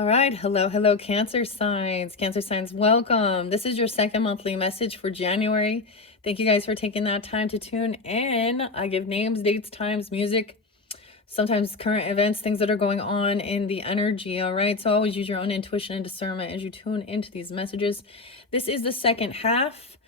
All right. Hello, Cancer signs. Cancer signs, welcome. This is your second monthly message for January. Thank you guys for taking that time to tune in. I give names, dates, times, music, sometimes current events, things that are going on in the energy. All right. So always use your own intuition and discernment as you tune into these messages. This is the second half.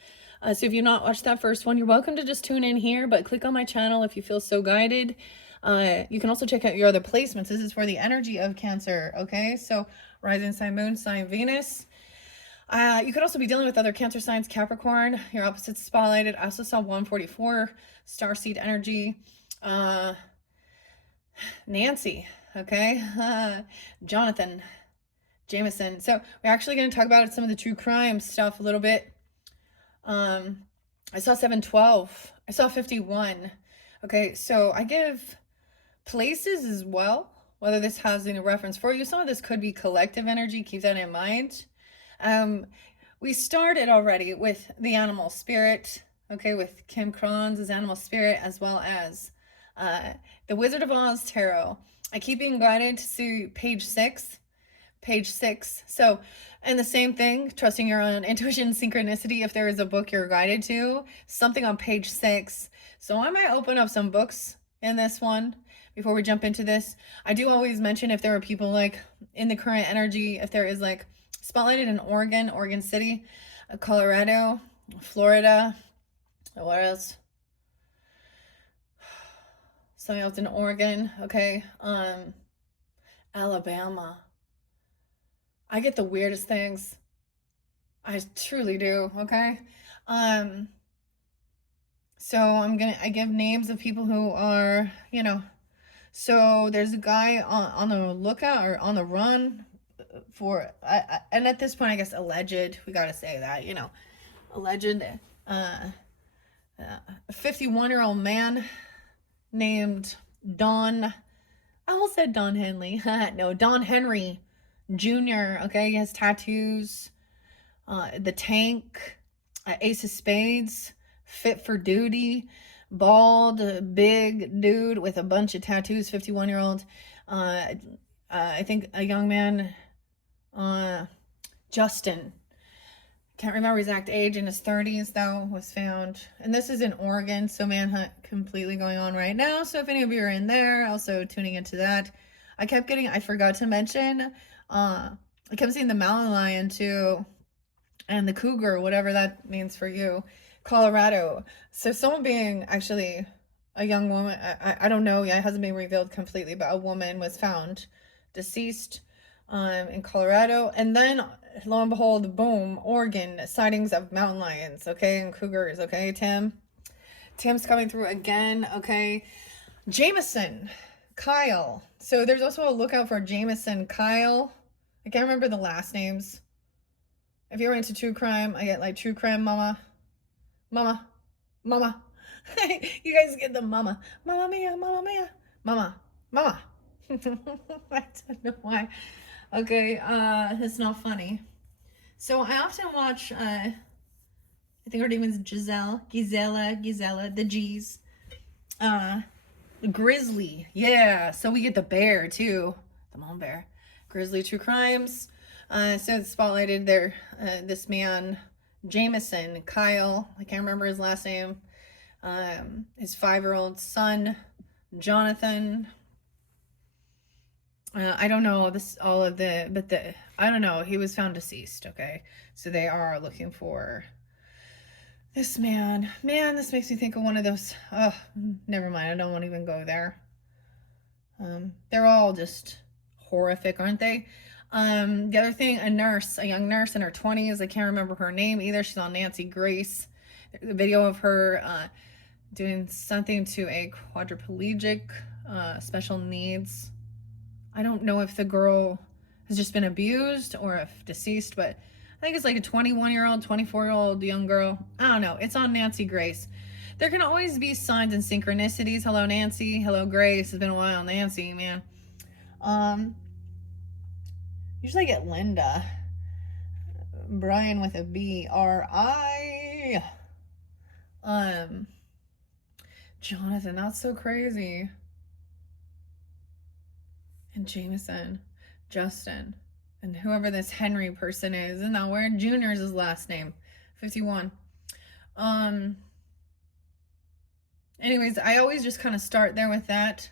So if you've not watched that first one, you're welcome to just tune in here, but click on my channel if you feel so guided. You can also check out your other placements. This is for the energy of Cancer, okay? So rising sign, moon sign, Venus. You could also be dealing with other Cancer signs, Capricorn, your opposites spotlighted. I also saw 144, starseed energy. Nancy, okay? Jonathan, Jameson. So we're actually going to talk about some of the true crime stuff a little bit. I saw 712. I saw 51. Okay, so I give places as well, whether this has any reference for you. Some of this could be collective energy. Keep that in mind. We started already with the animal spirit, okay, with Kim Kron's animal spirit, as well as the Wizard of Oz tarot. I keep being guided to page 6. So, and the same thing, trusting your own intuition, synchronicity. If there is a book you're guided to, something on page 6. So I might open up some books in this one before we jump into this. I do always mention if there are people like in the current energy, if there is like spotlighted in Oregon City, Colorado, Florida, what else? Something else in Oregon, okay. Alabama. I get the weirdest things. I truly do, okay? So I give names of people who are, so there's a guy on the lookout or on the run for, and at this point, I guess alleged, we gotta say that, alleged, 51-year-old man named Don, I almost said Don Henley, no, Don Henry Jr., okay, he has tattoos, the Tank, Ace of Spades, Fit for Duty, bald, big dude with a bunch of tattoos, 51-year-old. I think a young man, Justin, can't remember his exact age, in his 30s though, was found. And this is in Oregon, so manhunt completely going on right now. So if any of you are in there, also tuning into that. I forgot to mention, I kept seeing the mountain lion too, and the cougar, whatever that means for you, Colorado. So someone being actually a young woman, I don't know, yeah, it hasn't been revealed completely, but a woman was found deceased in Colorado. And then lo and behold, boom, Oregon, sightings of mountain lions, okay, and cougars, okay, Tim's coming through again, okay. Jameson, Kyle. So there's also a lookout for Jameson, Kyle. I can't remember the last names. If you're into true crime, I get like true crime mama. Mama. You guys get the mama. Mama mia, mama mia. Mama. I don't know why. Okay, it's not funny. So I often watch, I think her name is Gisela, the G's. Grizzly, yeah. So we get the bear too, the mom bear. Grizzly true crimes. So it's spotlighted there. This man, Jameson, Kyle, I can't remember his last name. His 5-year-old son, Jonathan. I don't know I don't know. He was found deceased. Okay, so they are looking for this man. Man, this makes me think of one of those. Oh, never mind. I don't want to even go there. They're all just horrific, aren't they? The other thing, a young nurse in her 20s. I can't remember her name either. She's on Nancy Grace. The video of her doing something to a quadriplegic, special needs. I don't know if the girl has just been abused or if deceased, but I think it's like a 21-year-old, 24-year-old young girl. I don't know. It's on Nancy Grace. There can always be signs and synchronicities. Hello, Nancy. Hello, Grace. It's been a while, Nancy, man. Usually I get Linda. Brian with a B-R-I. Jonathan, that's so crazy. And Jameson, Justin. And whoever this Henry person is, and now where Junior's his last name. 51. Um anyways, I always just kind of start there with that.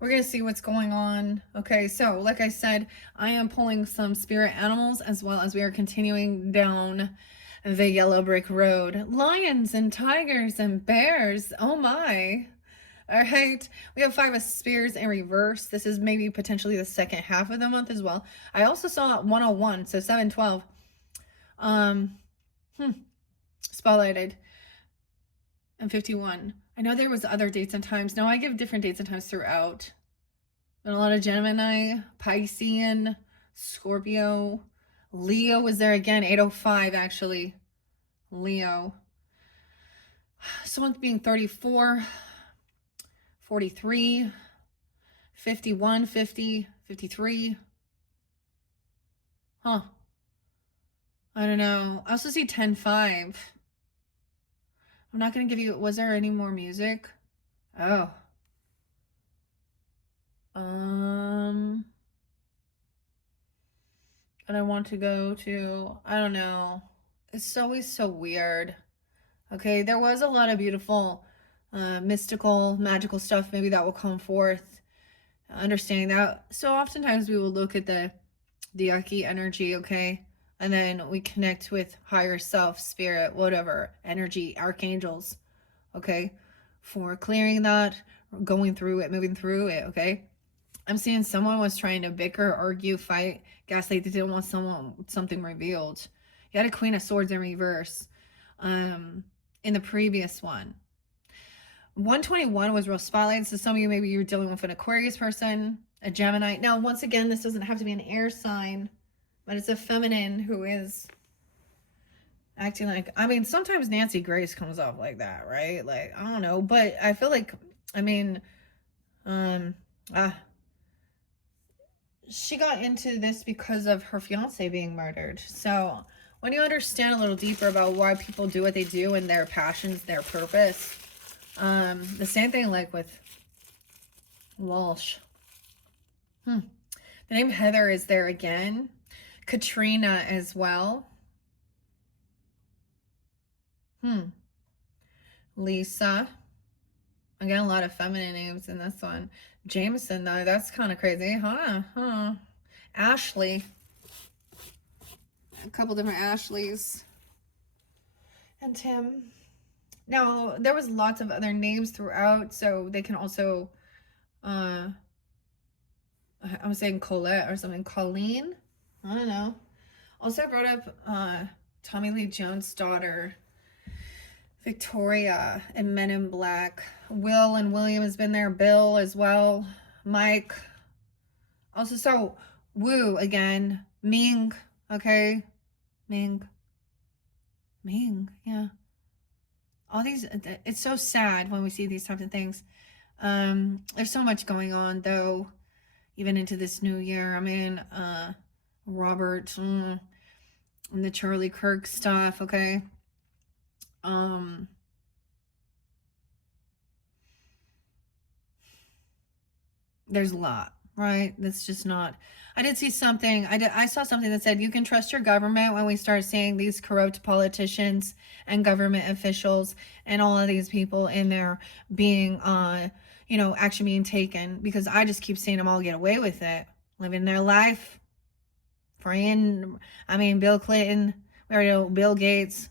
We're going to see what's going on. Okay, so like I said, I am pulling some spirit animals as well as we are continuing down the yellow brick road. Lions and tigers and bears. Oh my. All right, we have 5 of spears in reverse. This is maybe potentially the second half of the month as well. I also saw 101, so 712. Um, spotlighted. And 51. I know there was other dates and times. No, I give different dates and times throughout. But a lot of Gemini, Piscean, Scorpio, Leo was there again. 805 actually. Leo. Someone's being 34, 43, 51, 50, 53. Huh. I don't know. I also see 10-5. I'm not going to give you... Was there any more music? Oh. And I want to go to... I don't know. It's always so weird. Okay, there was a lot of beautiful, mystical, magical stuff. Maybe that will come forth. Understanding that. So oftentimes we will look at the yucky energy, okay? And then we connect with higher self, spirit, whatever, energy, archangels, okay? For clearing that, going through it, moving through it, okay? I'm seeing someone was trying to bicker, argue, fight, gaslight. They didn't want something revealed. You had a Queen of Swords in reverse in the previous one. 121 was real spotlight. So some of you, maybe you're dealing with an Aquarius person, a Gemini. Now, once again, this doesn't have to be an air sign, but it's a feminine who is acting like, I mean, sometimes Nancy Grace comes off like that, right? Like, I don't know, but I feel like, I mean, she got into this because of her fiance being murdered. So when you understand a little deeper about why people do what they do and their passions, their purpose, the same thing like with Walsh. The name Heather is there again. Katrina as well. Lisa. Again, a lot of feminine names in this one. Jameson, though, that's kind of crazy, huh? Ashley. A couple different Ashleys. And Tim. Now, there was lots of other names throughout, so they can also, I was saying Colette or something. Colleen? I don't know. Also, I brought up Tommy Lee Jones' daughter, Victoria, and Men in Black. Will and William has been there. Bill as well. Mike. Also, so Wu again. Ming. Okay. Ming, yeah. All these, it's so sad when we see these types of things. There's so much going on, though, even into this new year. I mean, Robert, and the Charlie Kirk stuff, okay? There's a lot, right? That's just not... I did see something, I saw something that said you can trust your government when we start seeing these corrupt politicians and government officials and all of these people in there being, action being taken, because I just keep seeing them all get away with it, living their life. Bill Clinton, we already know Bill Gates.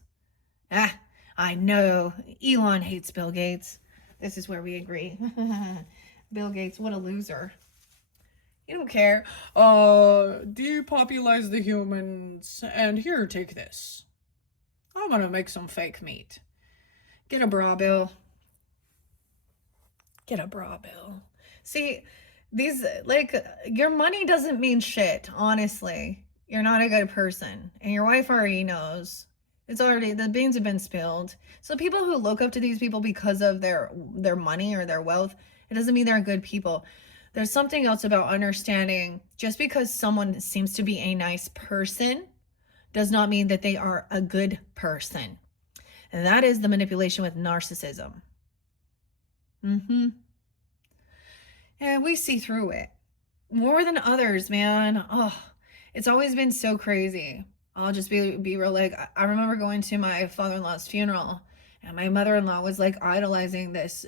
I know Elon hates Bill Gates. This is where we agree. Bill Gates, what a loser. You don't care. Depopulate the humans, and here, take this. I'm gonna make some fake meat. Get a bra, Bill. Get a bra, Bill. See, these, like, your money doesn't mean shit, honestly. You're not a good person, and your wife already knows. It's already, the beans have been spilled. So people who look up to these people because of their money or their wealth, it doesn't mean they're good people. There's something else about understanding, just because someone seems to be a nice person does not mean that they are a good person. And that is the manipulation with narcissism. And we see through it more than others, man. Oh, It's always been so crazy. I'll just be real. Like, I remember going to my father-in-law's funeral, and my mother-in-law was like idolizing this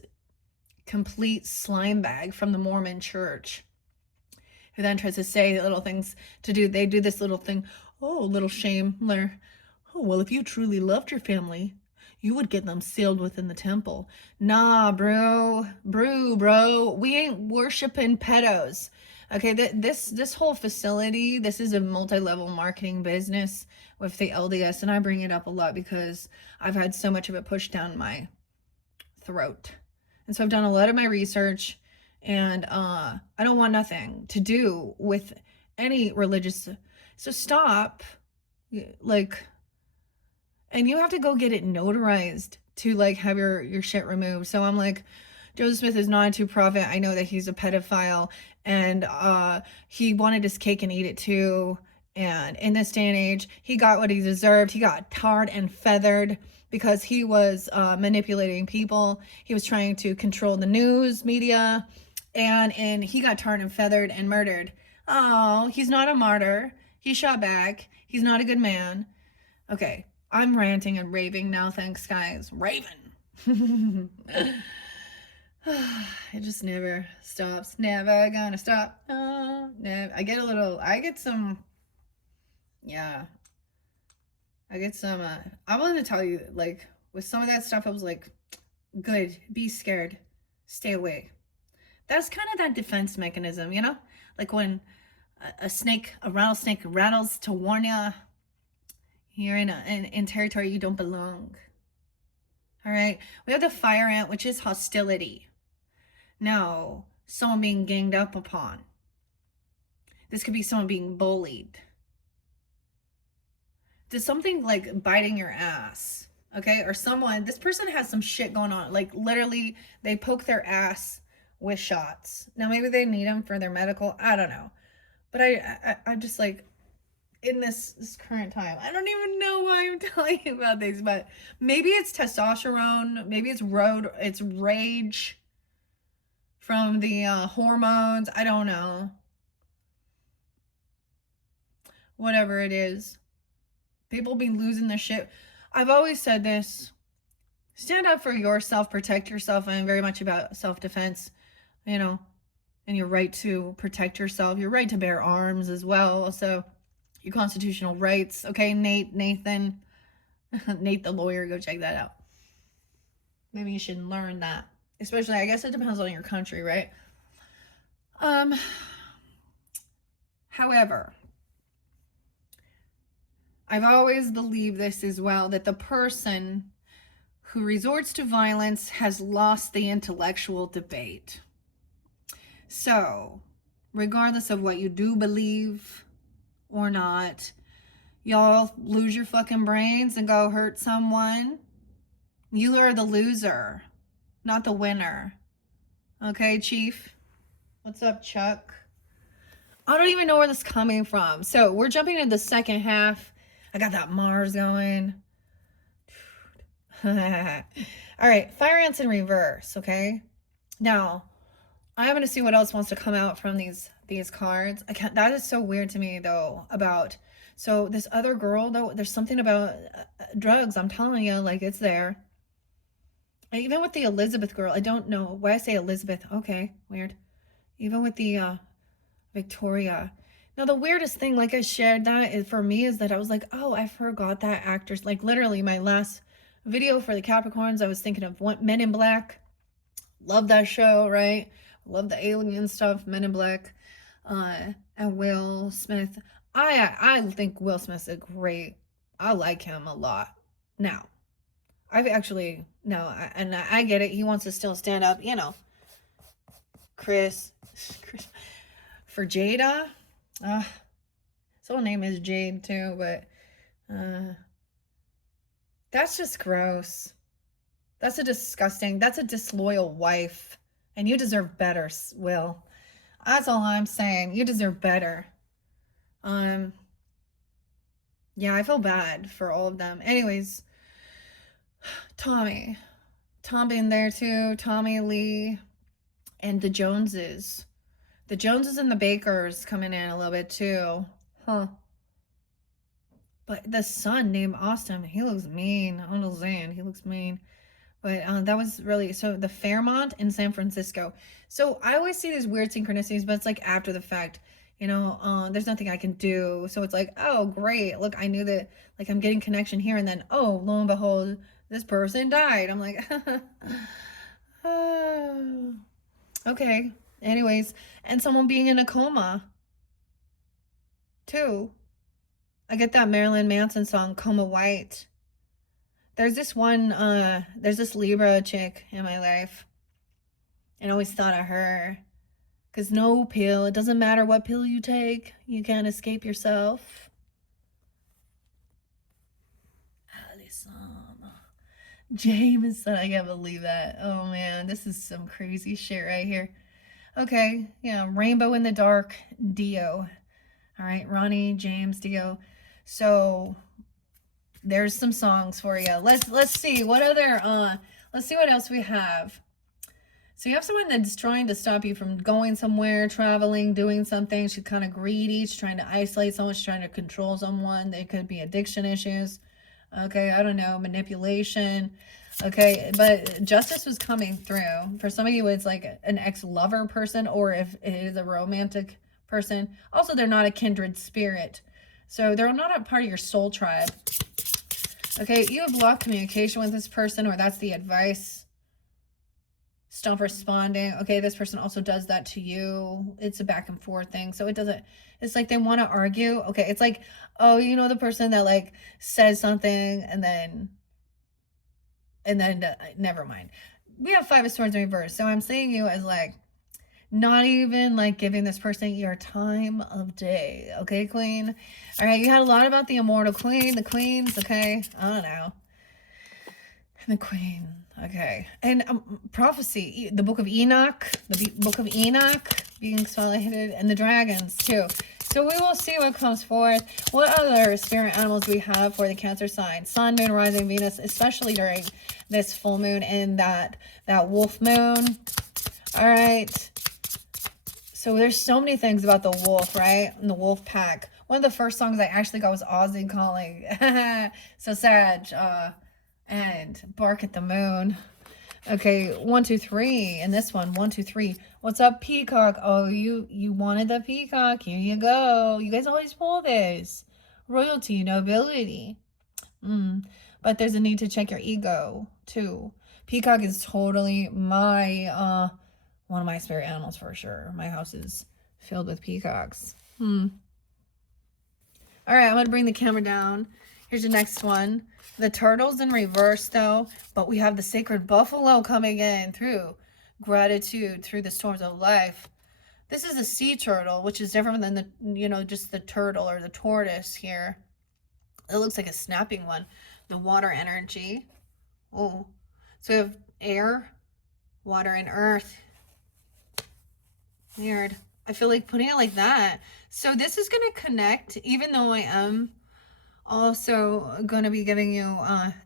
complete slime bag from the Mormon church, who then tries to say little things to do. They do this little thing. Oh, little shame. Oh, well, if you truly loved your family, you would get them sealed within the temple. Nah, bro. We ain't worshiping pedos. Okay, this whole facility, this is a multi-level marketing business with the LDS, and I bring it up a lot because I've had so much of it pushed down my throat. And so I've done a lot of my research, and I don't want nothing to do with any religious. So stop, like, and you have to go get it notarized to like have your shit removed. So I'm like, Joseph Smith is not a true prophet. I know that he's a pedophile, and he wanted his cake and eat it too. And in this day and age, he got what he deserved. He got tarred and feathered because he was manipulating people. He was trying to control the news media, and he got tarred and feathered and murdered. Oh, he's not a martyr. He shot back. He's not a good man. Okay, I'm ranting and raving now. Thanks, guys. Raven. It just never stops. Never gonna stop. No, never. I get some, yeah. I wanted to tell you, like, with some of that stuff, I was like, good, be scared, stay away. That's kind of that defense mechanism, you know? Like when a rattlesnake rattles to warn you you're in territory you don't belong. All right. We have the fire ant, which is hostility. Now, someone being ganged up upon. This could be someone being bullied. There's something like biting your ass, okay? Or this person has some shit going on. Like literally, they poke their ass with shots. Now, maybe they need them for their medical. I don't know. But I'm just like, in this current time, I don't even know why I'm telling you about these, but maybe it's testosterone, maybe it's rage from the hormones. I don't know. Whatever it is, people be losing their shit. I've always said this: stand up for yourself, protect yourself. I'm very much about self-defense, you know, and your right to protect yourself, your right to bear arms as well. So your constitutional rights. Okay, Nathan, Nate the lawyer, go check that out. Maybe you should learn that. Especially, I guess it depends on your country, right? However, I've always believed this as well, that the person who resorts to violence has lost the intellectual debate. So, regardless of what you do believe or not, y'all lose your fucking brains and go hurt someone. You are the loser, not the winner. Okay, Chief? What's up, Chuck? I don't even know where this is coming from. So we're jumping into the second half. I got that Mars going. All right, fire ants in reverse, okay? Now, I'm going to see what else wants to come out from these cards. That is so weird to me, though, about... So this other girl, though, there's something about drugs. I'm telling you, like, it's there. And even with the Elizabeth girl, I don't know why I say Elizabeth. Okay, weird. Even with the Victoria. Now, the weirdest thing, like I shared that for me, is that I was like, oh, I forgot that actress. Like, literally, my last video for the Capricorns, I was thinking of Men in Black. Love that show, right? Love the alien stuff, Men in Black. And Will Smith. I think Will Smith's a great... I like him a lot. Now, I've actually... No, and I get it. He wants to still stand up, you know. Chris. For Jada... his whole name is Jade too, but that's just gross. That's a disloyal wife, and you deserve better, Will. That's all I'm saying. You deserve better. Yeah, I feel bad for all of them. Anyways, Tom in there too, Tommy Lee, and the Joneses. The Joneses and the Bakers coming in a little bit too. Huh. But the son named Austin, he looks mean. I'm just saying, he looks mean. But that was really so the Fairmont in San Francisco. So I always see these weird synchronicities, but it's like after the fact. There's nothing I can do. So it's like, oh, great. Look, I knew that, like, I'm getting connection here. And then, oh, lo and behold, this person died. I'm like, oh, okay. Anyways, and someone being in a coma, too. I get that Marilyn Manson song, Coma White. There's this Libra chick in my life. And I always thought of her. Because no pill, it doesn't matter what pill you take, you can't escape yourself. Alison. Jameson, I can't believe that. Oh man, this is some crazy shit right here. Okay, yeah, Rainbow in the Dark, Dio. All right, Ronnie, James, Dio. So there's some songs for you. Let's see what other let's see what else we have. So you have someone that's trying to stop you from going somewhere, traveling, doing something. She's kind of greedy. She's trying to isolate someone. She's trying to control someone. There could be addiction issues. Okay, I don't know, manipulation. Okay, but justice was coming through. For some of you, it's like an ex-lover person, or if it is a romantic person. Also, they're not a kindred spirit. So they're not a part of your soul tribe. Okay, you have lost communication with this person, or that's the advice. Stop responding. Okay, this person also does that to you. It's a back and forth thing. So it's like they want to argue. Okay, it's like, oh, the person that like says something and then never mind. We have 5 of Swords in reverse. So I'm seeing you as like not even like giving this person your time of day. Okay, Queen? All right, you had a lot about the immortal Queen, the Queens. Okay, I don't know. The Queen. Okay. And prophecy, the book of Enoch, book of Enoch being spotlighted, and the dragons too. So we will see what comes forth. What other spirit animals do we have for the Cancer sign? Sun, Moon, Rising, Venus, especially during this full moon and that wolf moon. All right. So there's so many things about the wolf, right? And the wolf pack. One of the first songs I actually got was Ozzy calling. So Sag, and Bark at the Moon. Okay, 1, 2, 3. And this one, 1, 2, 3. What's up, Peacock? Oh, you wanted the Peacock. Here you go. You guys always pull this. Royalty, nobility. But there's a need to check your ego, too. Peacock is totally my, one of my spirit animals for sure. My house is filled with peacocks. All right, I'm going to bring the camera down. Here's the next one. The turtle's in reverse, though, but we have the sacred buffalo coming in through gratitude, through the storms of life. This is a sea turtle, which is different than the, just the turtle or the tortoise here. It looks like a snapping one. The water energy. Oh, so we have air, water, and earth. Weird. I feel like putting it like that. So this is going to connect, even though I am also going to be giving you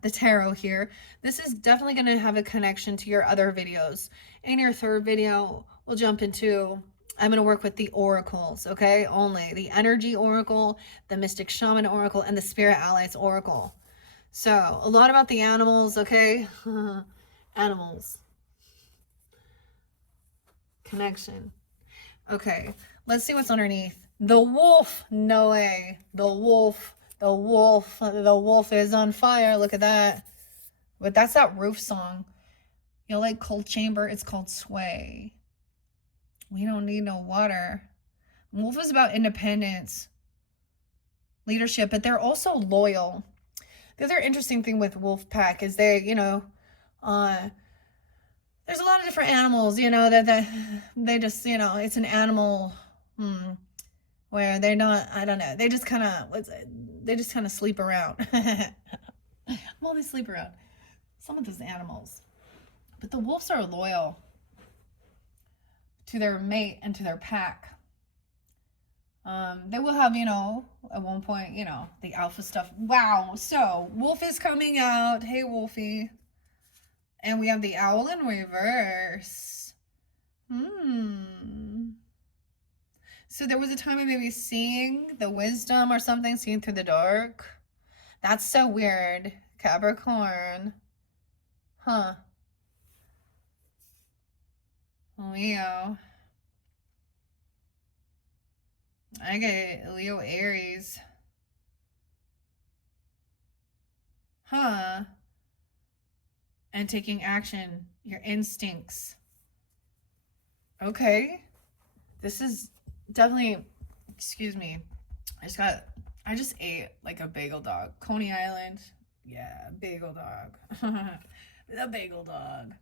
the tarot here. This is definitely going to have a connection to your other videos. In your third video, we'll jump into, I'm going to work with the oracles, okay? Only the energy oracle, the mystic shaman oracle, and the spirit allies oracle. So a lot about the animals, okay? Animals. Connection. Okay, let's see what's underneath. The wolf, no way. The wolf is on fire. Look at that. But that's that roof song. Like Cold Chamber, it's called Sway. We don't need no water. Wolf is about independence, leadership, but they're also loyal. The other interesting thing with wolf pack is they, there's a lot of different animals, that they just, it's an animal where they're not, I don't know, they just kind of sleep around. Well, they sleep around. Some of those animals. But the wolves are loyal to their mate and to their pack. They will have, at one point, the alpha stuff. Wow. So, wolf is coming out. Hey, Wolfie. And we have the owl in reverse. So there was a time of maybe seeing the wisdom or something, seeing through the dark. That's so weird. Capricorn. Huh. Leo. I get Leo Aries. Huh. And taking action. Your instincts. Okay. This is definitely, excuse me. I just ate like a bagel dog. Coney Island. Yeah, bagel dog. The bagel dog.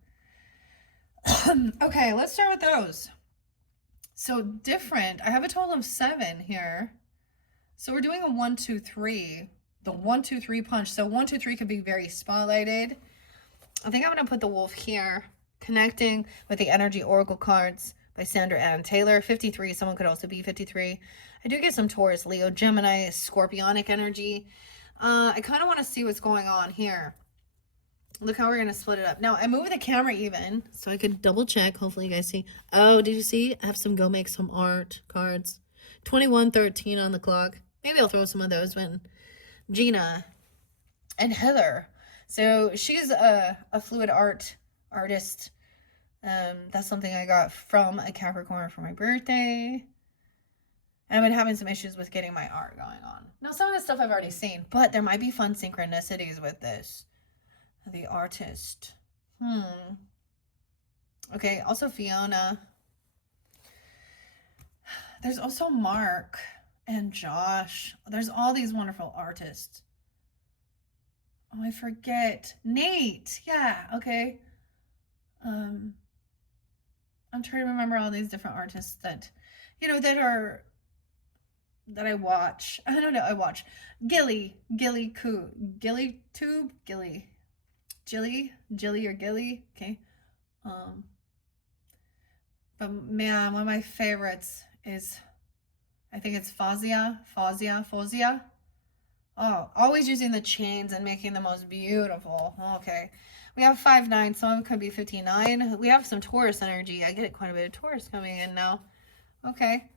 Okay, let's start with those. So different. I have a total of 7 here. So we're doing a 1, 2, 3. The 1, 2, 3 punch. So 1, 2, 3 could be very spotlighted. I think I'm going to put the wolf here. Connecting with the Energy Oracle cards by Sandra Ann Taylor. 53. Someone could also be 53. I do get some Taurus, Leo, Gemini, Scorpionic energy. I kind of want to see what's going on here. Look how we're going to split it up. Now, I moved the camera even so I could double check. Hopefully you guys see. Oh, did you see? I have some Go Make Some Art cards. 21:13 on the clock. Maybe I'll throw some of those when Gina and Heather. So she's a fluid artist. That's something I got from a Capricorn for my birthday. And I've been having some issues with getting my art going on. Now, some of the stuff I've already seen, but there might be fun synchronicities with this. The artist. Okay, also Fiona. There's also Mark and Josh. There's all these wonderful artists. Oh, I forget. Nate. Yeah, okay. I'm trying to remember all these different artists that, that I watch. I don't know, I watch. Gilly Tube, Jilly or Gilly, okay. But man, one of my favorites is, I think it's Fozia. Oh, always using the chains and making the most beautiful. Okay. We have 5-9. Some could be 59. We have some Taurus energy. I get quite a bit of Taurus coming in now. Okay.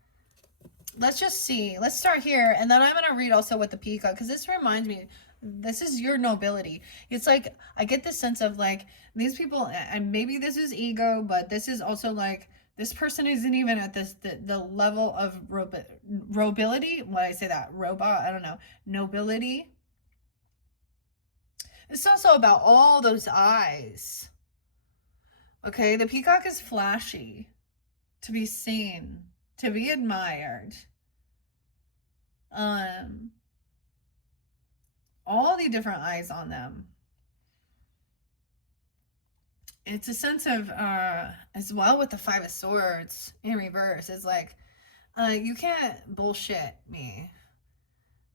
Let's just see. Let's start here. And then I'm going to read also what the peacock, because this reminds me, this is your nobility. It's like, I get this sense of like, these people, and maybe this is ego, but this is also like, this person isn't even at the level of robility. Why I say that? Robot? I don't know. Nobility. It's also about all those eyes. Okay, the peacock is flashy, to be seen, to be admired. All the different eyes on them. It's a sense of, as well with the 5 of Swords in reverse, it's like, you can't bullshit me.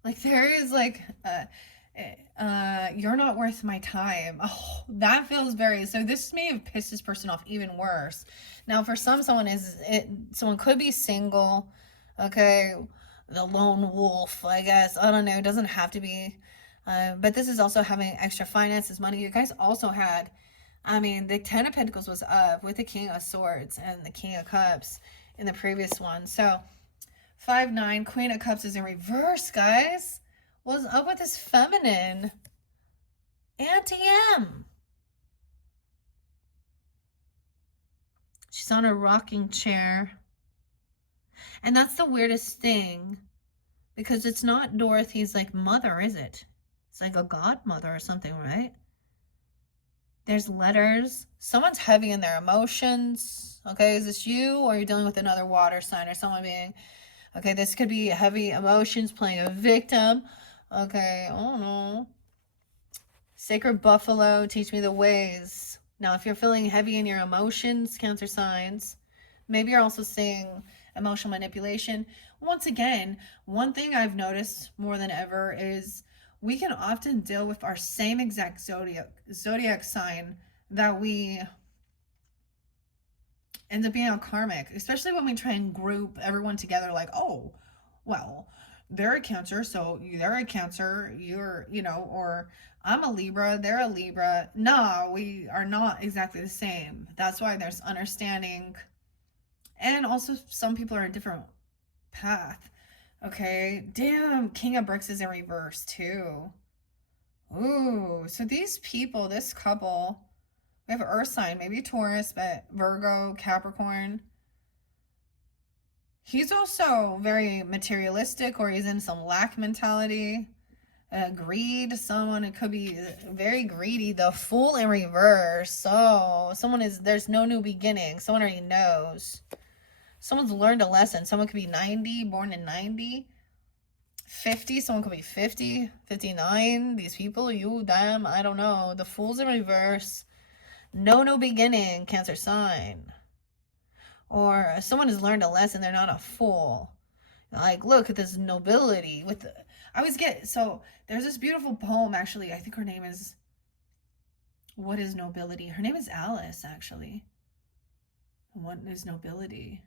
Like, there is like, you're not worth my time. Oh, that feels very, so this may have pissed this person off even worse. Now, for someone could be single, okay, the lone wolf, I guess. I don't know, it doesn't have to be. But this is also having extra finances, money. You guys also had, the 10 of Pentacles was up with the King of Swords and the King of Cups in the previous one. So 5-9, Queen of Cups is in reverse, guys. What's up with this feminine? Auntie M. She's on a rocking chair. And that's the weirdest thing, because it's not Dorothy's like mother, is it? It's like a godmother or something, right? There's letters. Someone's heavy in their emotions. Okay, is this you, or are you dealing with another water sign, or someone being, okay, this could be heavy emotions, playing a victim. Okay, I don't know. Sacred Buffalo, teach me the ways. Now, if you're feeling heavy in your emotions, Cancer signs, maybe you're also seeing emotional manipulation. Once again, one thing I've noticed more than ever is we can often deal with our same exact zodiac sign that we end up being a karmic, especially when we try and group everyone together like, oh, well, they're a Cancer, so they're a Cancer, you're, or I'm a Libra, they're a Libra. No, we are not exactly the same. That's why there's understanding. And also some people are in different path. Okay, damn, King of Bricks is in reverse too. Ooh, so these people, this couple, we have Earth sign, maybe Taurus, but Virgo, Capricorn. He's also very materialistic, or he's in some lack mentality. Greed, someone, it could be very greedy. The Fool in reverse. So someone is, there's no new beginning. Someone already knows. Someone's learned a lesson. Someone could be 90, born in 90. 50, someone could be 50, 59. These people, you, them, I don't know. The Fool's in reverse. No new beginning, Cancer sign. Or someone has learned a lesson. They're not a fool. Like, look at this nobility with the, I always get, so there's this beautiful poem, actually. I think her name is, what is nobility? Her name is Alice, actually. What is nobility?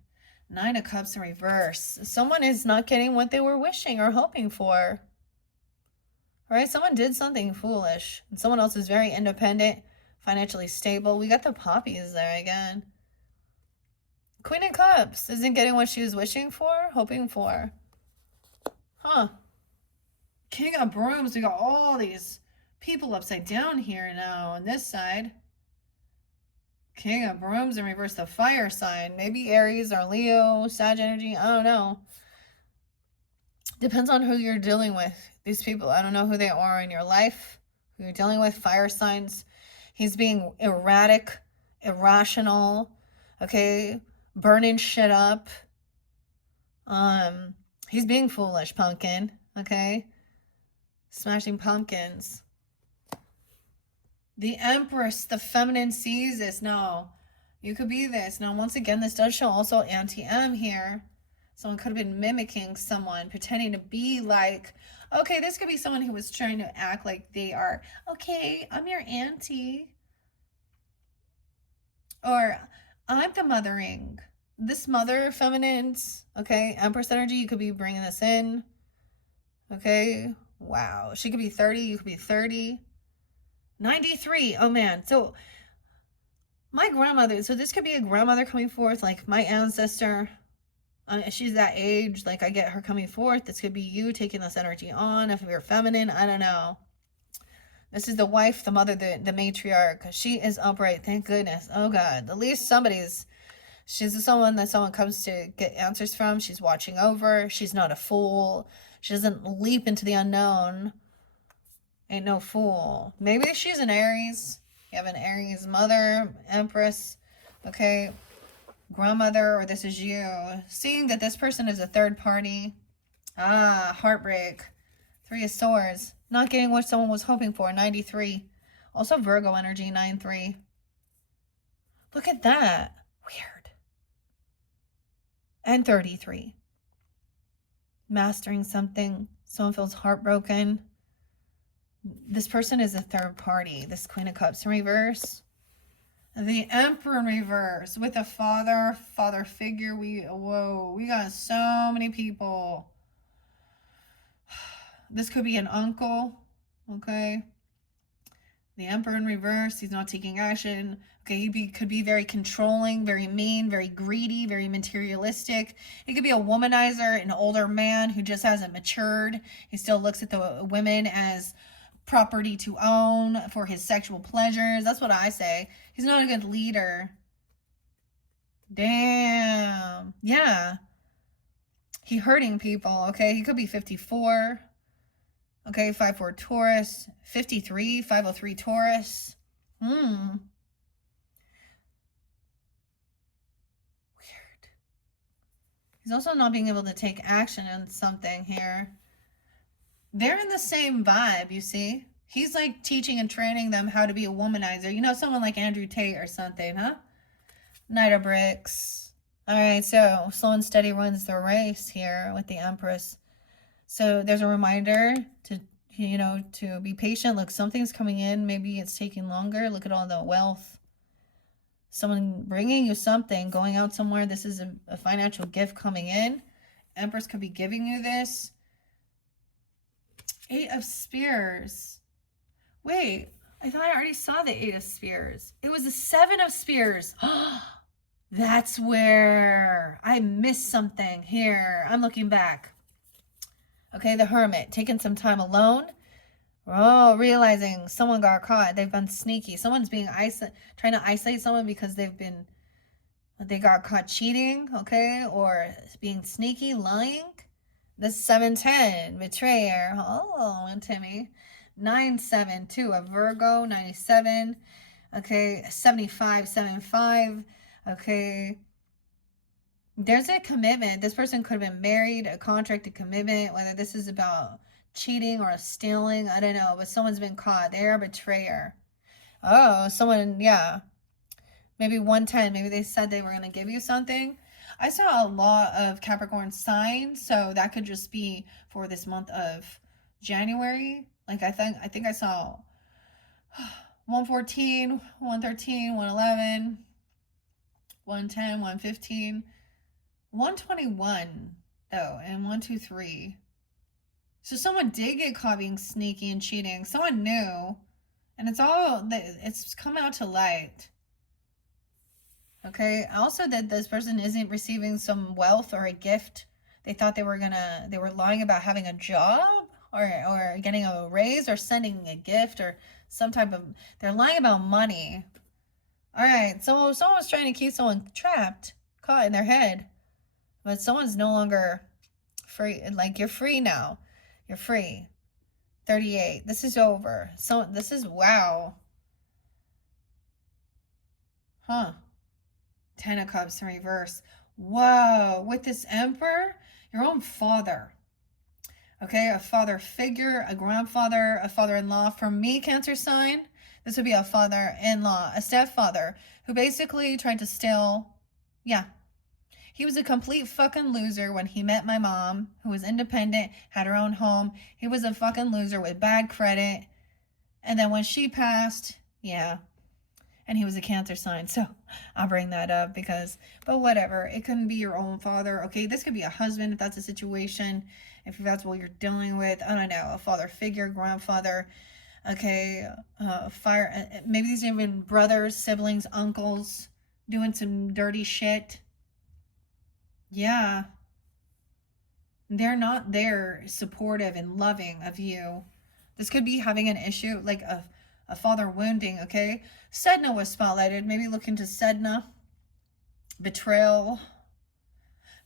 Nine of Cups in reverse. Someone is not getting what they were wishing or hoping for. Right? Someone did something foolish. And someone else is very independent, financially stable. We got the poppies there again. Queen of Cups isn't getting what she was wishing for, hoping for. Huh. King of Brooms, we got all these people upside down here now on this side. King of Brooms in reverse, the fire sign. Maybe Aries or Leo, Sag energy. I don't know. Depends on who you're dealing with. These people, I don't know who they are in your life. Who you're dealing with, fire signs. He's being erratic, irrational, okay? Burning shit up. He's being foolish, pumpkin, okay? Smashing pumpkins. The Empress, the feminine sees this. No, you could be this. Now, once again, this does show also anti-M here. Someone could have been mimicking someone, pretending to be like, okay, this could be someone who was trying to act like they are, okay, I'm your auntie. Or, I'm the mothering. This mother, feminines, okay, Empress energy, you could be bringing this in. Okay, wow. She could be 30, you could be 30. 93, oh man. So, my grandmother, so this could be a grandmother coming forth, like my ancestor. She's that age, like I get her coming forth. This could be you taking this energy on. If you're feminine, I don't know. This is the wife, the mother, the matriarch. She is upright, thank goodness. Oh God, at least she's someone that someone comes to get answers from. She's watching over. She's not a fool. She doesn't leap into the unknown. Ain't no fool. Maybe she's an Aries. You have an Aries mother, Empress. Okay, grandmother, or this is you. Seeing that this person is a third party. Ah, heartbreak. Three of Swords. Not getting what someone was hoping for, 93. Also Virgo energy, 9-3. Look at that. Weird. And 33. Mastering something. Someone feels heartbroken. This person is a third party. This Queen of Cups in reverse. The Emperor in reverse with a father figure. We got so many people. This could be an uncle, okay? The Emperor in reverse, he's not taking action. Okay, could be very controlling, very mean, very greedy, very materialistic. It could be a womanizer, an older man who just hasn't matured. He still looks at the women as property to own for his sexual pleasures. That's what I say. He's not a good leader. Damn. Yeah. He hurting people, okay? He could be 54. Okay, 5-4 Taurus. 53, 503 Taurus. Weird. He's also not being able to take action on something here. They're in the same vibe, you see? He's like teaching and training them how to be a womanizer. You know, someone like Andrew Tate or something, huh? Knight of Bricks. All right, so slow and steady runs the race here with the Empress. So there's a reminder to, to be patient. Look, something's coming in. Maybe it's taking longer. Look at all the wealth. Someone bringing you something, going out somewhere. This is a financial gift coming in. Empress could be giving you this. 8 of Spears. Wait, I thought I already saw the 8 of Spears. It was the 7 of Spears. That's where I missed something here. I'm looking back. Okay, the Hermit, taking some time alone. Oh, realizing someone got caught. They've been sneaky. Someone's being trying to isolate someone because they got caught cheating, okay, or being sneaky, lying. The 710, betrayer. Oh, and Timmy. 972, a Virgo. 97. Okay, 7575. Okay. There's a commitment. This person could have been married, a contracted commitment, whether this is about cheating or stealing, I don't know, but someone's been caught. They're a betrayer. Oh, someone, yeah. Maybe 110. Maybe they said they were going to give you something. I saw a lot of Capricorn signs, so that could just be for this month of January. Like I think I saw 114, 113, 111, 110, 115, 121. Oh, and 123. So someone did get caught being sneaky and cheating. Someone knew. And it's come out to light. Okay. Also that this person isn't receiving some wealth or a gift. They thought they were lying about having a job or getting a raise or sending a gift or some type of, they're lying about money. All right. Someone was trying to keep someone trapped, caught in their head. But someone's no longer free. Like, you're free now. You're free. 38. This is over. So this is, wow. Huh. 10 of Cups in reverse. Whoa. With this Emperor, your own father. Okay, a father figure, a grandfather, a father-in-law. For me, Cancer sign, this would be a father-in-law, a stepfather, who basically tried to steal. Yeah. He was a complete fucking loser when he met my mom, who was independent, had her own home. He was a fucking loser with bad credit. And then when she passed, yeah. And he was a Cancer sign. So I'll bring that up but whatever. It couldn't be your own father. Okay, this could be a husband if that's a situation. If that's what you're dealing with. I don't know. A father figure, grandfather. Okay, fire. Maybe these are even brothers, siblings, uncles doing some dirty shit. Yeah. They're not there supportive and loving of you. This could be having an issue, like a father wounding, okay? Sedna was spotlighted. Maybe look into Sedna. Betrayal.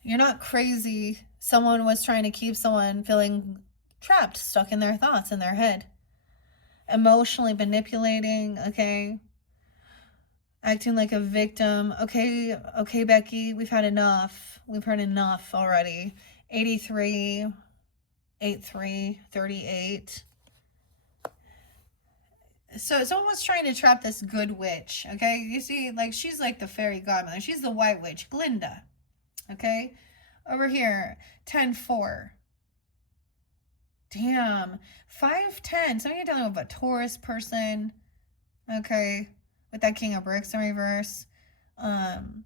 You're not crazy. Someone was trying to keep someone feeling trapped, stuck in their thoughts, in their head. Emotionally manipulating, okay? Acting like a victim. Okay, Becky, we've had enough. We've heard enough already. 83, 83, 38. So someone's trying to trap this good witch, okay? You see, like, she's like the fairy godmother. She's the white witch, Glinda, okay? Over here, 10-4. Damn. 5-10. So you're dealing with a Taurus person, okay? With that King of Bricks in reverse. 5-4,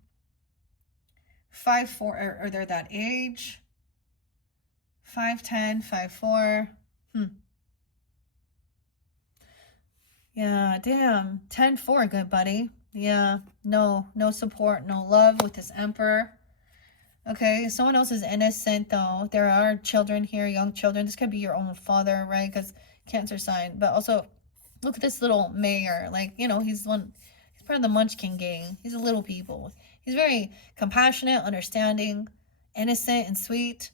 or they're that age. 5-10, 5-4. Yeah, damn. 10-4, good buddy. Yeah, no support, no love with this Emperor. Okay, someone else is innocent, though. There are children here, young children. This could be your own father, right? Because Cancer sign. But also, look at this little mayor. Like, he's part of the Munchkin gang. He's a little people. He's very compassionate, understanding, innocent, and sweet.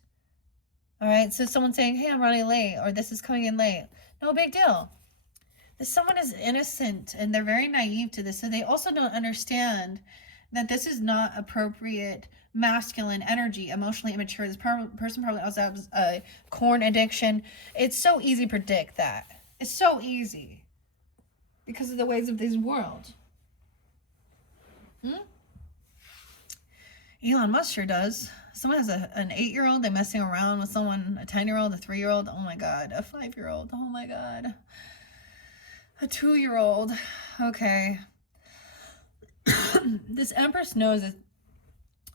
All right, so someone's saying, hey, I'm running late, or this is coming in late. No big deal. Someone is innocent, and they're very naive to this, so they also don't understand that this is not appropriate masculine energy, emotionally immature. This person probably also has a corn addiction. It's so easy to predict that. It's so easy because of the ways of this world. Elon Musk sure does. Someone has an 8-year-old. They're messing around with someone, a 10-year-old, a 3-year-old. Oh my God. A 5-year-old. Oh my God. A 2-year-old. Okay. This Empress knows that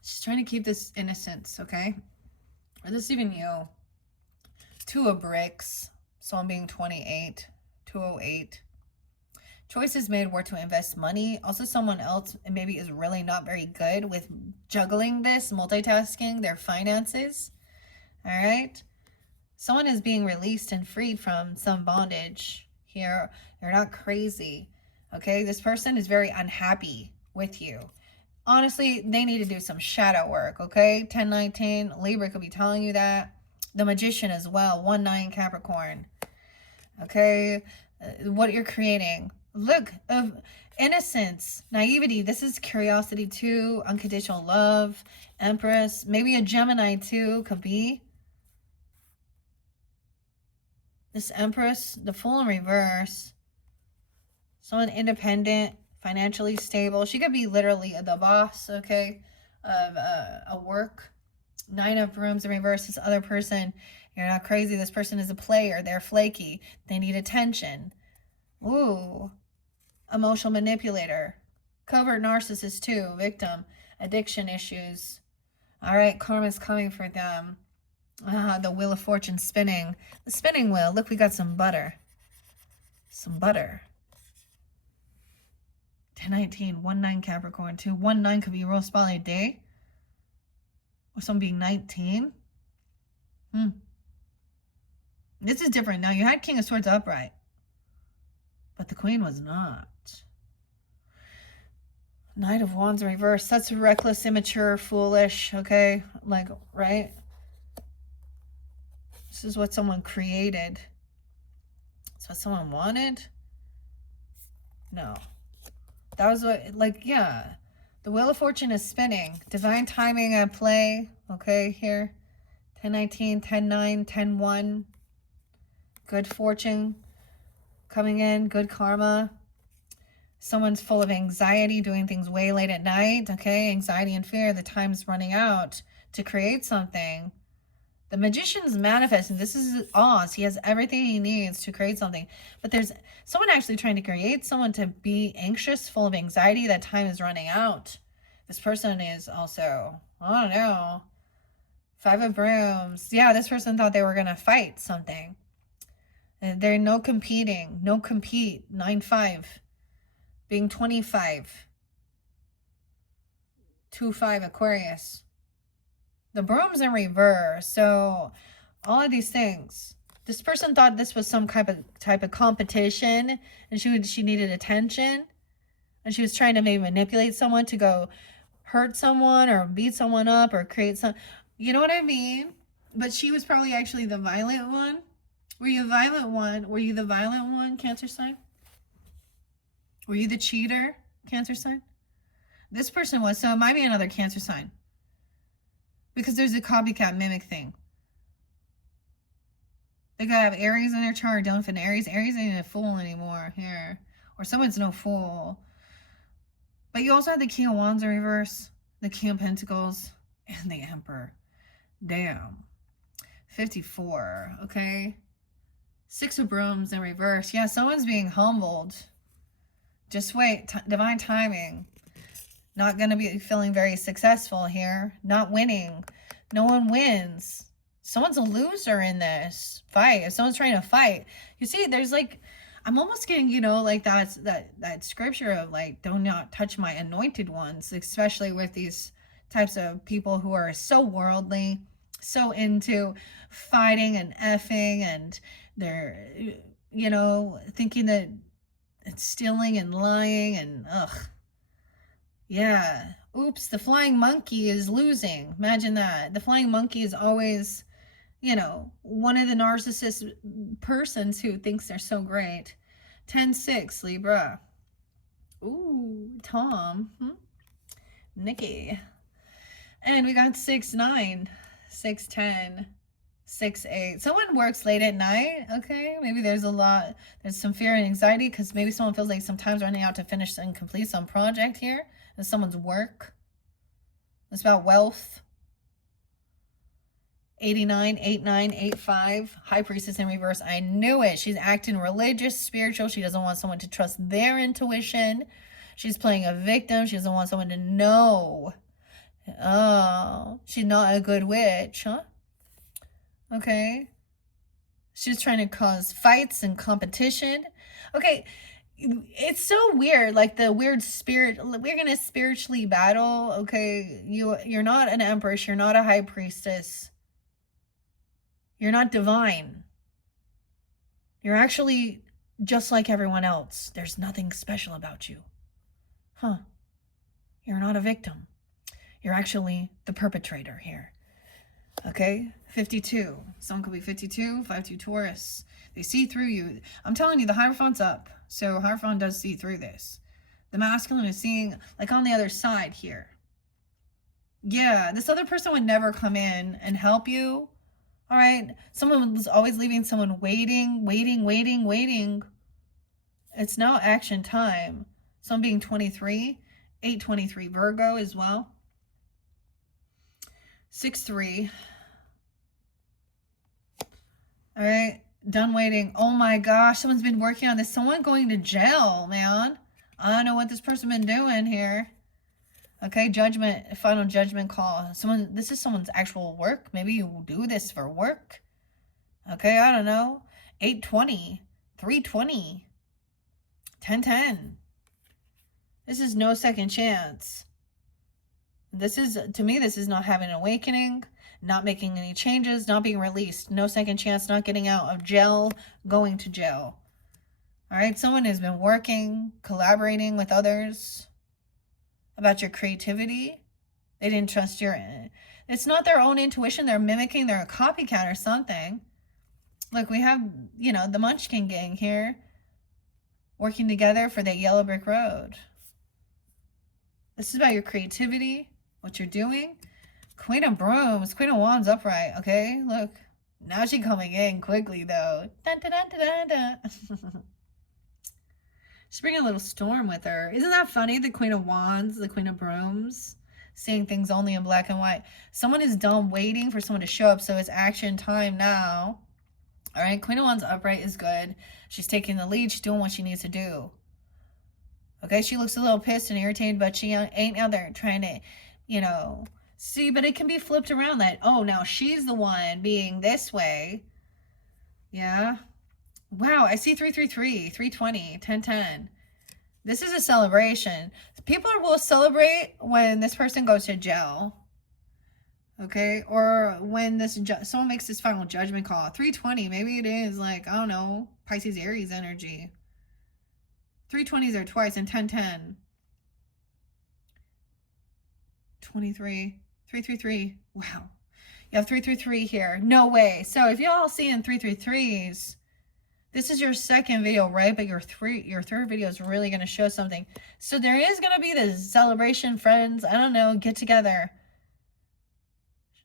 she's trying to keep this innocence, okay? Or this is even you. 2 of Bricks. So I'm being 28. 208. Choices made were to invest money. Also, someone else maybe is really not very good with juggling this, multitasking their finances. All right. Someone is being released and freed from some bondage here. You're not crazy. Okay. This person is very unhappy with you. Honestly, they need to do some shadow work. Okay. 1019, Libra could be telling you that. The Magician as well. 1-9 Capricorn. Okay. What you're creating. Look, of innocence, naivety. This is curiosity too. Unconditional love. Empress. Maybe a Gemini too. Could be. This Empress, the Fool in reverse. Someone independent, financially stable. She could be literally the boss, okay, of a work. 9 of Brooms in reverse. This other person, you're not crazy. This person is a player. They're flaky. They need attention. Ooh. Emotional manipulator. Covert narcissist too. Victim. Addiction issues. All right, karma's coming for them. The Wheel of Fortune spinning. The spinning wheel. Look, we got some butter. Some butter. 1019, 1-9 Capricorn, 2-1-9 could be a real spotlight day. Or someone being 19. This is different. Now, you had King of Swords upright. But the Queen was not. Knight of Wands in reverse. That's reckless, immature, foolish, okay? Like, right? This is what someone created. It's what someone wanted? No. That was what, like, yeah. The Wheel of Fortune is spinning. Divine timing at play. Okay, here. 1019, 10-9, 10-1. Good fortune coming in. Good karma. Someone's full of anxiety, doing things way late at night. Okay, anxiety and fear. The time's running out to create something. The Magician's manifesting. This is Oz. He has everything he needs to create something. But there's someone actually trying to create someone to be anxious, full of anxiety. That time is running out. This person is also, I don't know, 5 of Brooms. Yeah, this person thought they were going to fight something. And they're no competing. No compete. 9-5. Being 25. 2-5 Aquarius. The Brooms in reverse. So all of these things. This person thought this was some type of competition, and she needed attention, and she was trying to maybe manipulate someone to go hurt someone or beat someone up or create some, you know what I mean? But she was probably actually the violent one. Were you the violent one? Were you the violent one, Cancer sign? Were you the cheater, Cancer sign? This person was. So it might be another Cancer sign. Because there's a copycat mimic thing. They gotta have Aries in their chart. Don't fit Aries. Aries ain't a fool anymore here. Or someone's no fool. But you also have the King of Wands in reverse. The King of Pentacles. And the Emperor. Damn. 54. Okay. 6 of Brooms in reverse. Yeah, someone's being humbled. Just wait. Divine timing. Not going to be feeling very successful here. Not winning. No one wins. Someone's a loser in this fight. If someone's trying to fight, you see, there's like, I'm almost getting, you know, like that scripture of like, do not touch my anointed ones, especially with these types of people who are so worldly, so into fighting and effing, and they're, you know, thinking that it's stealing and lying and ugh. Yeah. Oops, the flying monkey is losing. Imagine that. The flying monkey is always, you know, one of the narcissist persons who thinks they're so great. 10-6, Libra. Ooh, Tom. Nikki. And we got 6-9, 6-10, 6-8. Someone works late at night, okay? Maybe there's some fear and anxiety because maybe someone feels like sometimes running out to finish and complete some project here. It's someone's work. It's about wealth. 89, 89, 85. High Priestess in reverse. I knew it. She's acting religious, spiritual. She doesn't want someone to trust their intuition. She's playing a victim. She doesn't want someone to know. Oh, she's not a good witch, huh? Okay. She's trying to cause fights and competition. Okay. It's so weird, like the weird spirit. We're gonna spiritually battle, okay? You're not an empress, you're not a high priestess, you're not divine. You're actually just like everyone else. There's nothing special about you. Huh. You're not a victim. You're actually the perpetrator here. Okay? 52. Someone could be 52, 5-2 Taurus. They see through you. I'm telling you, the Hierophant's up. So Hierophant does see through this. The masculine is seeing, like, on the other side here. Yeah, this other person would never come in and help you. All right? Someone was always leaving someone waiting, waiting, waiting, waiting. It's now action time. So I'm being 23, 823 Virgo as well. 6-3. All right, done waiting. Oh my gosh, someone's been working on this. Someone going to jail, man. I don't know what this person been doing here. Okay, judgment, final judgment call. This is someone's actual work. Maybe you do this for work. Okay, I don't know. 820, 320, 1010. This is no second chance. This is, to me, this is not having an awakening, not making any changes, not being released. No second chance, not getting out of jail, going to jail. All right, someone has been working, collaborating with others about your creativity. They didn't trust your, it's not their own intuition. They're mimicking, they're a copycat or something. Look, we have, the Munchkin gang here working together for that yellow brick road. This is about your creativity, what you're doing. Queen of Brooms, Queen of Wands upright, okay? Look, now she's coming in quickly, though. Dun, dun, dun, dun, dun, dun. She's bringing a little storm with her. Isn't that funny? The Queen of Wands, the Queen of Brooms, seeing things only in black and white. Someone is done waiting for someone to show up, so it's action time now. All right, Queen of Wands upright is good. She's taking the lead. She's doing what she needs to do. Okay, she looks a little pissed and irritated, but she ain't out there trying to, see, but it can be flipped around that, oh, now she's the one being this way. Yeah. Wow, I see 333, 320, 1010. This is a celebration. People will celebrate when this person goes to jail. Okay, or when someone makes this final judgment call. 320, maybe it is like, I don't know, Pisces Aries energy. 320s are twice, and 1010. 23, 333. Wow. You have 333 here. No way. So if y'all seeing 333s, this is your second video, right? But your third video is really going to show something. So there is going to be this celebration, friends. I don't know, get together.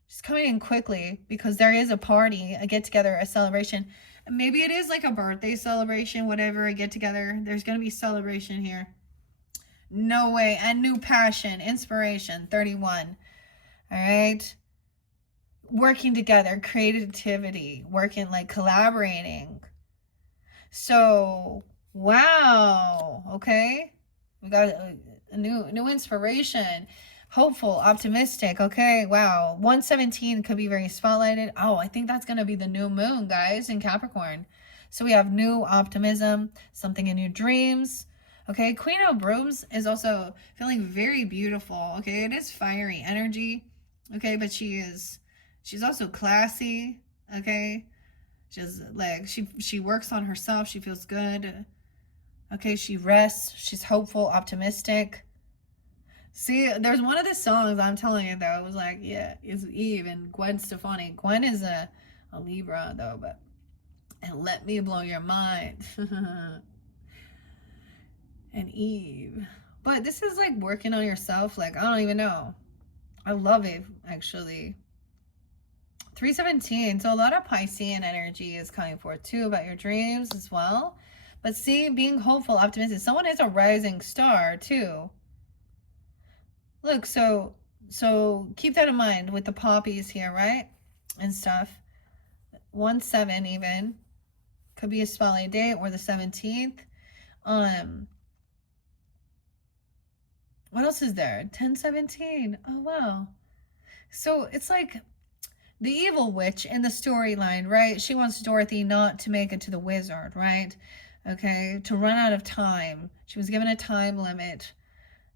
Just coming in quickly because there is a party, a get together, a celebration. Maybe it is like a birthday celebration, whatever, a get together. There's going to be celebration here. No way. And new passion, inspiration, 31. All right. Working together, creativity, working, like collaborating. So, wow. Okay. We got a new inspiration. Hopeful, optimistic. Okay, wow. 117 could be very spotlighted. Oh, I think that's going to be the new moon, guys, in Capricorn. So we have new optimism, something in your dreams. Okay, Queen of Brooms is also feeling very beautiful. Okay, it is fiery energy. Okay, but she's also classy. Okay, she's like, she works on herself. She feels good. Okay, she rests. She's hopeful, optimistic. See, there's one of the songs, I'm telling you, though, it was like, yeah, it's Eve and Gwen Stefani. Gwen is a Libra, though, but, and let me blow your mind. And Eve. But this is like working on yourself. Like, I don't even know. I love it, actually. 317. So a lot of Piscean energy is coming forth, too, about your dreams as well. But see, being hopeful, optimistic. Someone is a rising star, too. Look, so keep that in mind with the poppies here, right? And stuff. 1-7 even. Could be a spotlight date or the 17th. What else is there? 10-17. Oh, wow. So it's like the evil witch in the storyline, right? She wants Dorothy not to make it to the wizard, right? okay, to run out of time. She was given a time limit,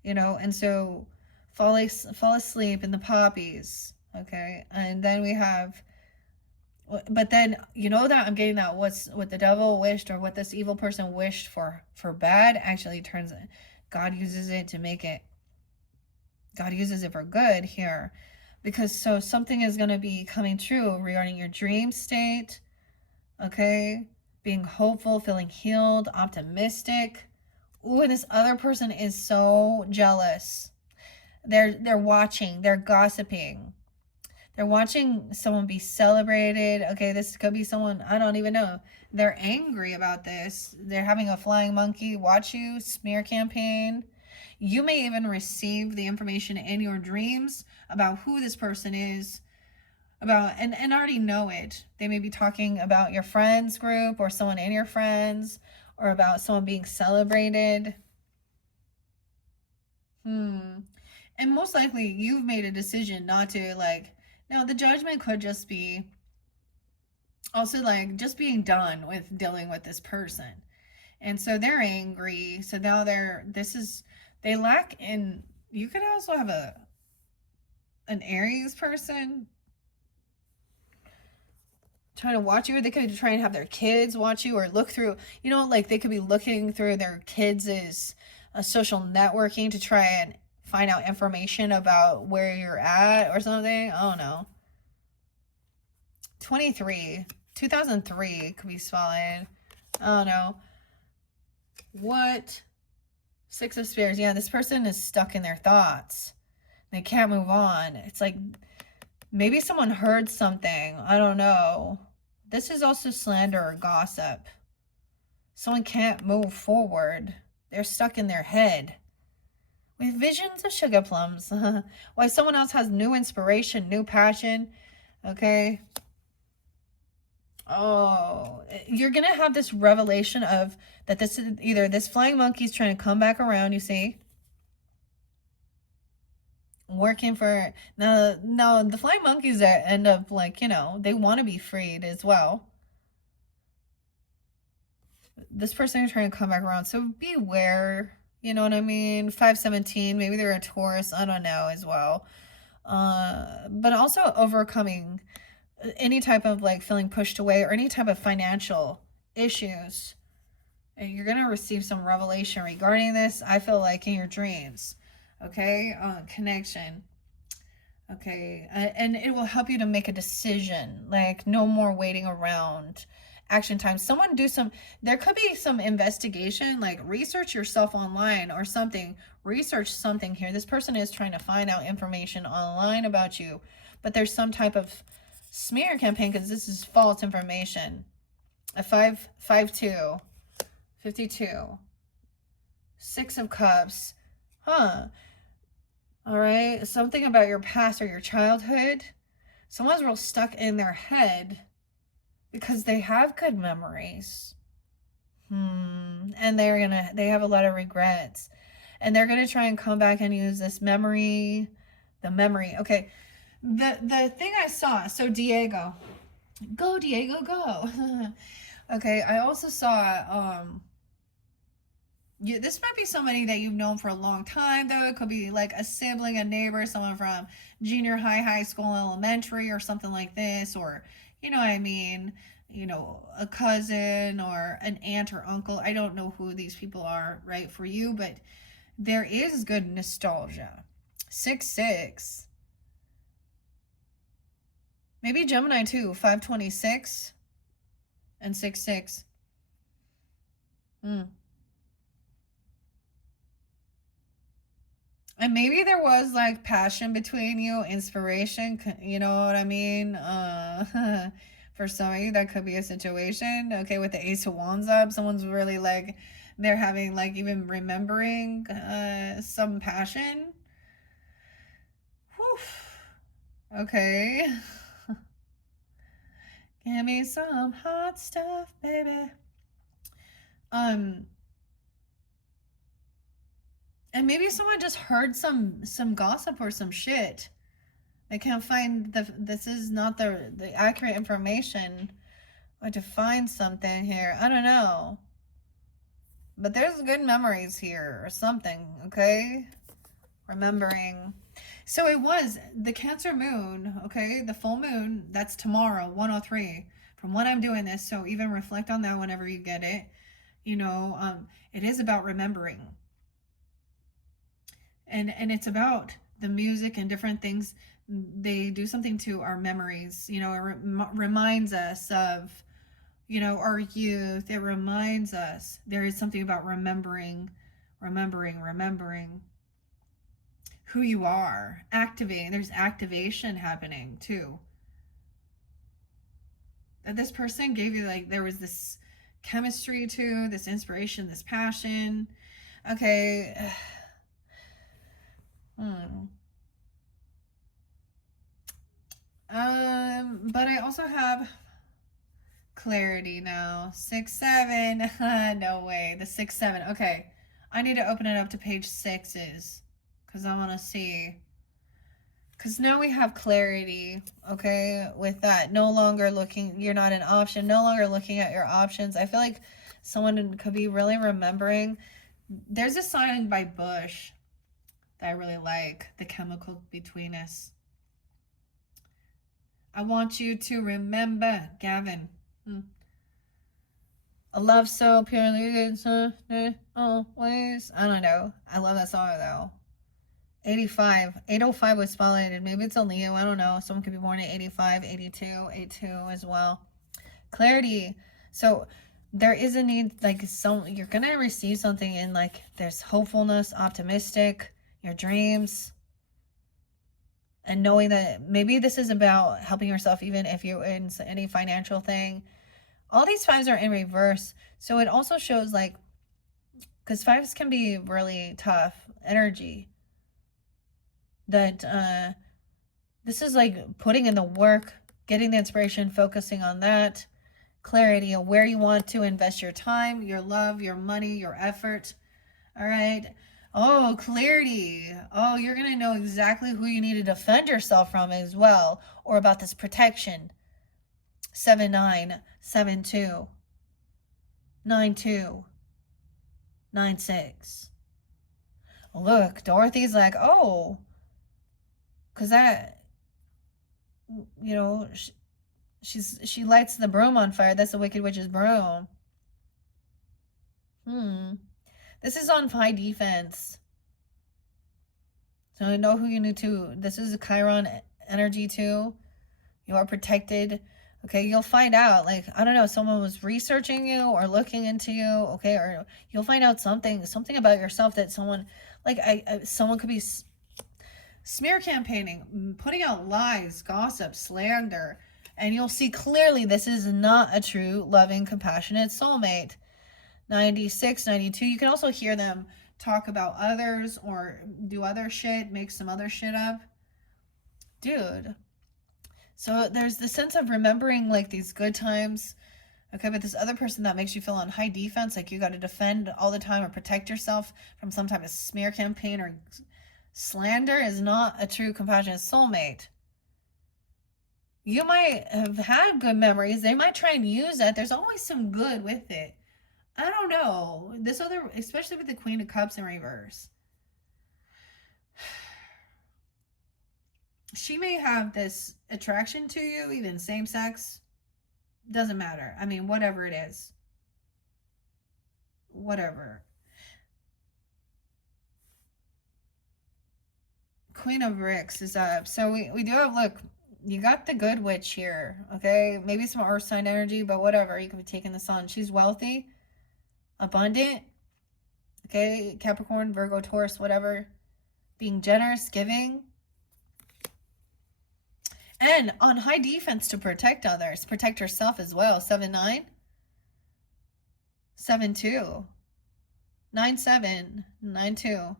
and so fall asleep in the poppies, okay? And then we have, but then that I'm getting that what the devil wished, or what this evil person wished for bad, actually turns it, God uses it to make it, God uses it for good here. Because so something is going to be coming true regarding your dream state, okay? Being hopeful, feeling healed, optimistic. Ooh, and this other person is so jealous. They're watching, they're gossiping. They're watching someone be celebrated. Okay, this could be someone, I don't even know. They're angry about this. They're having a flying monkey watch you, smear campaign. You may even receive the information in your dreams about who this person is, about and already know it. They may be talking about your friends group, or someone in your friends, or about someone being celebrated. And most likely you've made a decision not to, like, now the judgment could just be also like just being done with dealing with this person. And so they're angry. So now they lack in, you could also have an Aries person trying to watch you, or they could try and have their kids watch you, or look through, like they could be looking through their kids' social networking to try and find out information about where you're at or something. I don't know. 2003 could be spotted. I don't know. What? Six of Spears. Yeah, this person is stuck in their thoughts. They can't move on. It's like maybe someone heard something. I don't know. This is also slander or gossip. Someone can't move forward. They're stuck in their head. We have visions of sugar plums. Why someone else has new inspiration, new passion. Okay. Oh, you're going to have this revelation of that this is either this flying monkey's trying to come back around, you see. Working for, now the flying monkeys that end up like, they want to be freed as well. This person is trying to come back around. So beware, you know what I mean? 517, maybe they're a Taurus, I don't know as well. But also overcoming any type of like feeling pushed away, or any type of financial issues. And you're going to receive some revelation regarding this, I feel like, in your dreams. Okay? Connection. Okay? And it will help you to make a decision. Like, no more waiting around. Action time. There could be some investigation, like research yourself online or something. Research something here. This person is trying to find out information online about you. But there's some type of smear campaign, because this is false information. A 552. 52. Six of Cups. Huh. All right. Something about your past or your childhood. Someone's real stuck in their head because they have good memories. And they have a lot of regrets. And they're going to try and come back and use this memory. The memory. Okay. The thing I saw. So Diego. Go, Diego, go. Okay. I also saw, this might be somebody that you've known for a long time, though. It could be like a sibling, a neighbor, someone from junior high, high school, elementary, or something like this. Or, you know what I mean? A cousin or an aunt or uncle. I don't know who these people are, right, for you, but there is good nostalgia. 6-6. Maybe Gemini too. 526 and 6-6. And maybe there was like passion between you, inspiration, you know what I mean? For some of you, that could be a situation. Okay, with the Ace of Wands up, someone's really like, they're having like even remembering some passion. Whew. Okay. Give me some hot stuff, baby. And maybe someone just heard some gossip or some shit. They can't find this is not the accurate information, or to find something here. I don't know. But there's good memories here or something, okay? Remembering. So it was the Cancer moon, okay? The full moon, that's tomorrow, 103. From when I'm doing this, so even reflect on that whenever you get it. It is about remembering. And it's about the music and different things. They do something to our memories. It reminds us of our youth. It reminds us there is something about remembering who you are, activating. There's activation happening too. That this person gave you, like, there was this chemistry to this inspiration, this passion. Okay. But I also have clarity now. 6-7. No way. The 6-7. Okay. I need to open it up to page 6's because I want to see. Because now we have clarity, okay, with that. No longer looking, you're not an option. No longer looking at your options. I feel like someone could be really remembering. There's a song by Bush that I really like, The Chemical Between Us. I want you to remember, Gavin. A love so purely always. I don't know. I love that song though. 85. 805 was spotlighted. Maybe it's a Leo. I don't know. Someone could be born at 85, 82, 82 as well. Clarity. So there is a need, like, you're going to receive something in, like, there's hopefulness, optimistic, your dreams. And knowing that maybe this is about helping yourself, even if you're in any financial thing. All these fives are in reverse. So it also shows, like, because fives can be really tough energy. That this is like putting in the work, getting the inspiration, focusing on that. Clarity of where you want to invest your time, your love, your money, your effort. All right. Oh, clarity. Oh, you're going to know exactly who you need to defend yourself from as well, or about this protection. 7-9, 7-2, 9-2, 9-6. Look, Dorothy's like, oh, because that, she lights the broom on fire. That's the Wicked Witch's broom. This is on high defense. So I know who you need to. This is a Chiron energy too. You are protected. Okay, you'll find out. Like, I don't know, someone was researching you or looking into you. Okay, or you'll find out something about yourself that someone, like, someone could be smear campaigning, putting out lies, gossip, slander, and you'll see clearly this is not a true, loving, compassionate soulmate. 96, 92, you can also hear them talk about others or do other shit, make some other shit up. Dude. So there's the sense of remembering, like, these good times. Okay, but this other person that makes you feel on high defense, like you got to defend all the time or protect yourself from some type of smear campaign or slander, is not a true compassionate soulmate. You might have had good memories. They might try and use that. There's always some good with it. I don't know. This other, especially with the Queen of Cups in reverse. She may have this attraction to you, even same sex. Doesn't matter. I mean, whatever it is. Whatever. Queen of Ricks is up. So we do have, look, you got the good witch here, okay? Maybe some earth sign energy, but whatever. You could be taking the sun. She's wealthy, abundant, okay? Capricorn, Virgo, Taurus, whatever. Being generous, giving. And on high defense to protect others. Protect herself as well. 7-9. 7-2. 9-7. 9-2.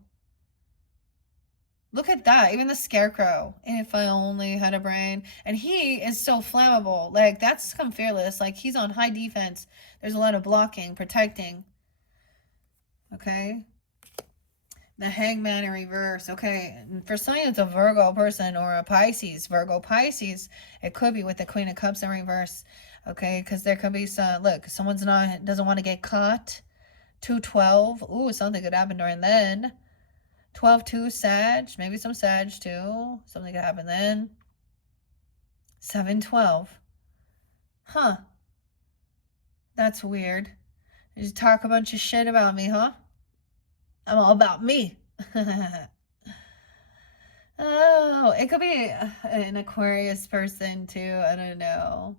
Look at that. Even the Scarecrow. If I only had a brain. And he is so flammable. Like, that's come fearless. Like, he's on high defense. There's a lot of blocking, protecting. Okay. The Hangman in reverse. Okay. For some, it's a Virgo person or a Pisces. Virgo, Pisces. It could be with the Queen of Cups in reverse. Okay. Because there could be some, look, someone's doesn't want to get caught. 212. Ooh, something could happen during then. 12-2 Sag. Maybe some Sag too. Something could happen then. 7-12. Huh. That's weird. You talk a bunch of shit about me, huh? I'm all about me. Oh, it could be an Aquarius person too. I don't know.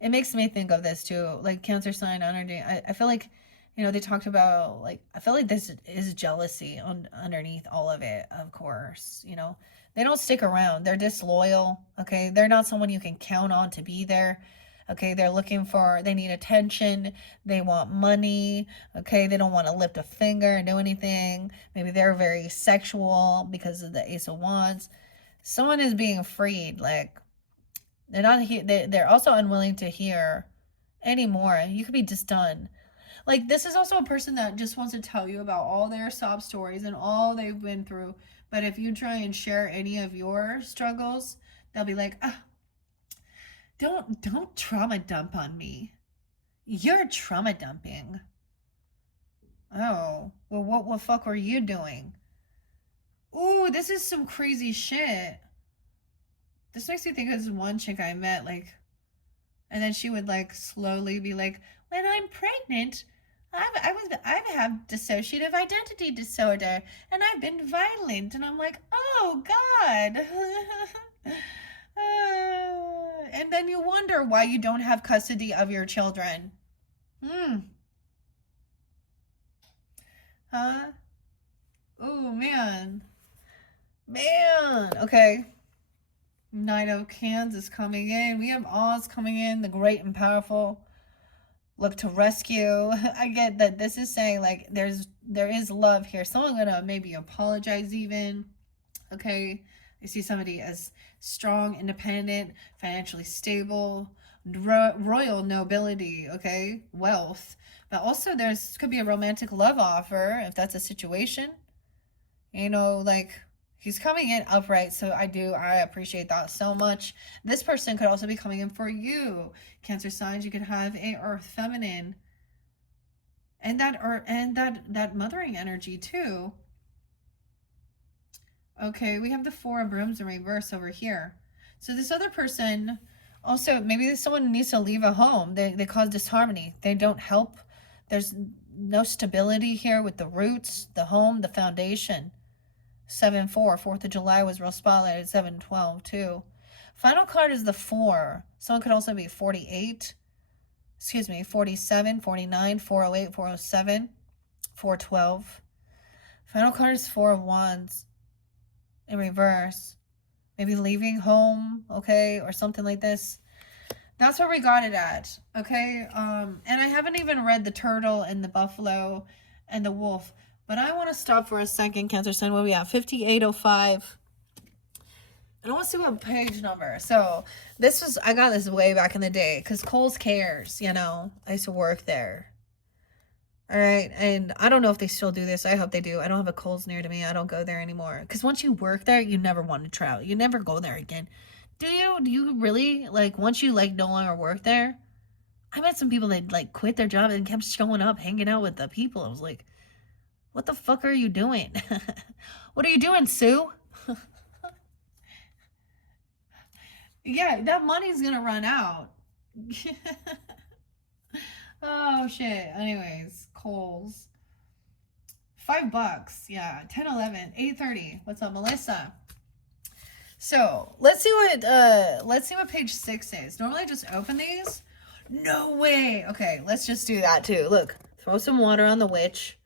It makes me think of this too, like Cancer sign energy. I feel like, they talked about, like, I feel like this is jealousy underneath all of it, of course. They don't stick around. They're disloyal. Okay. They're not someone you can count on to be there. Okay. They need attention. They want money. Okay. They don't want to lift a finger and do anything. Maybe they're very sexual because of the Ace of Wands. Someone is being freed. Like, they're not here. They're also unwilling to hear anymore. You could be just done. Like, this is also a person that just wants to tell you about all their sob stories and all they've been through. But if you try and share any of your struggles, they'll be like, don't trauma dump on me. You're trauma dumping. Oh, well, what the fuck were you doing? Ooh, this is some crazy shit. This makes me think of this one chick I met, like, and then she would, like, slowly be like, when I'm pregnant, I have dissociative identity disorder, and I've been violent. And I'm like, oh God. And then you wonder why you don't have custody of your children. Huh? Oh man. Okay. Knight of Cans is coming in. We have Oz coming in, the great and powerful. Look to rescue. I get that this is saying, like, there is love here. Someone gonna maybe apologize even. Okay. I see somebody as strong, independent, financially stable, royal nobility, okay, wealth. But also could be a romantic love offer if that's a situation. Like, he's coming in upright, so I appreciate that so much. This person could also be coming in for you. Cancer signs, you could have a earth feminine. And that mothering energy too. Okay, we have the Four of Brooms in reverse over here. So this other person, also, maybe someone needs to leave a home. They cause disharmony. They don't help. There's no stability here with the roots, the home, the foundation. 7-4. 4th of July was real spotlighted. 7-12 too. Final card is the 4. Someone could also be 48. Excuse me, 47, 49, 408, 407, 412. Final card is 4 of Wands in reverse. Maybe leaving home, okay, or something like this. That's where we got it at, okay? And I haven't even read the turtle and the buffalo and the wolf. But I want to stop for a second, Cancer sign. Where we at? 5805. I don't want to see what page number. So I got this way back in the day because Kohl's Cares, I used to work there. All right. And I don't know if they still do this. I hope they do. I don't have a Kohl's near to me. I don't go there anymore. Because once you work there, you never want to travel. You never go there again. Do you? Do you really? Like, once you, like, no longer work there? I met some people that, like, quit their job and kept showing up, hanging out with the people. I was like, what the fuck are you doing? What are you doing, Sue? Yeah, that money's gonna run out. Oh shit. Anyways, Kohl's. $5. Yeah. 10, 11, 8:30. What's up, Melissa? So let's see what page 6 is. Normally I just open these. No way. Okay, let's just do that too. Look, throw some water on the witch.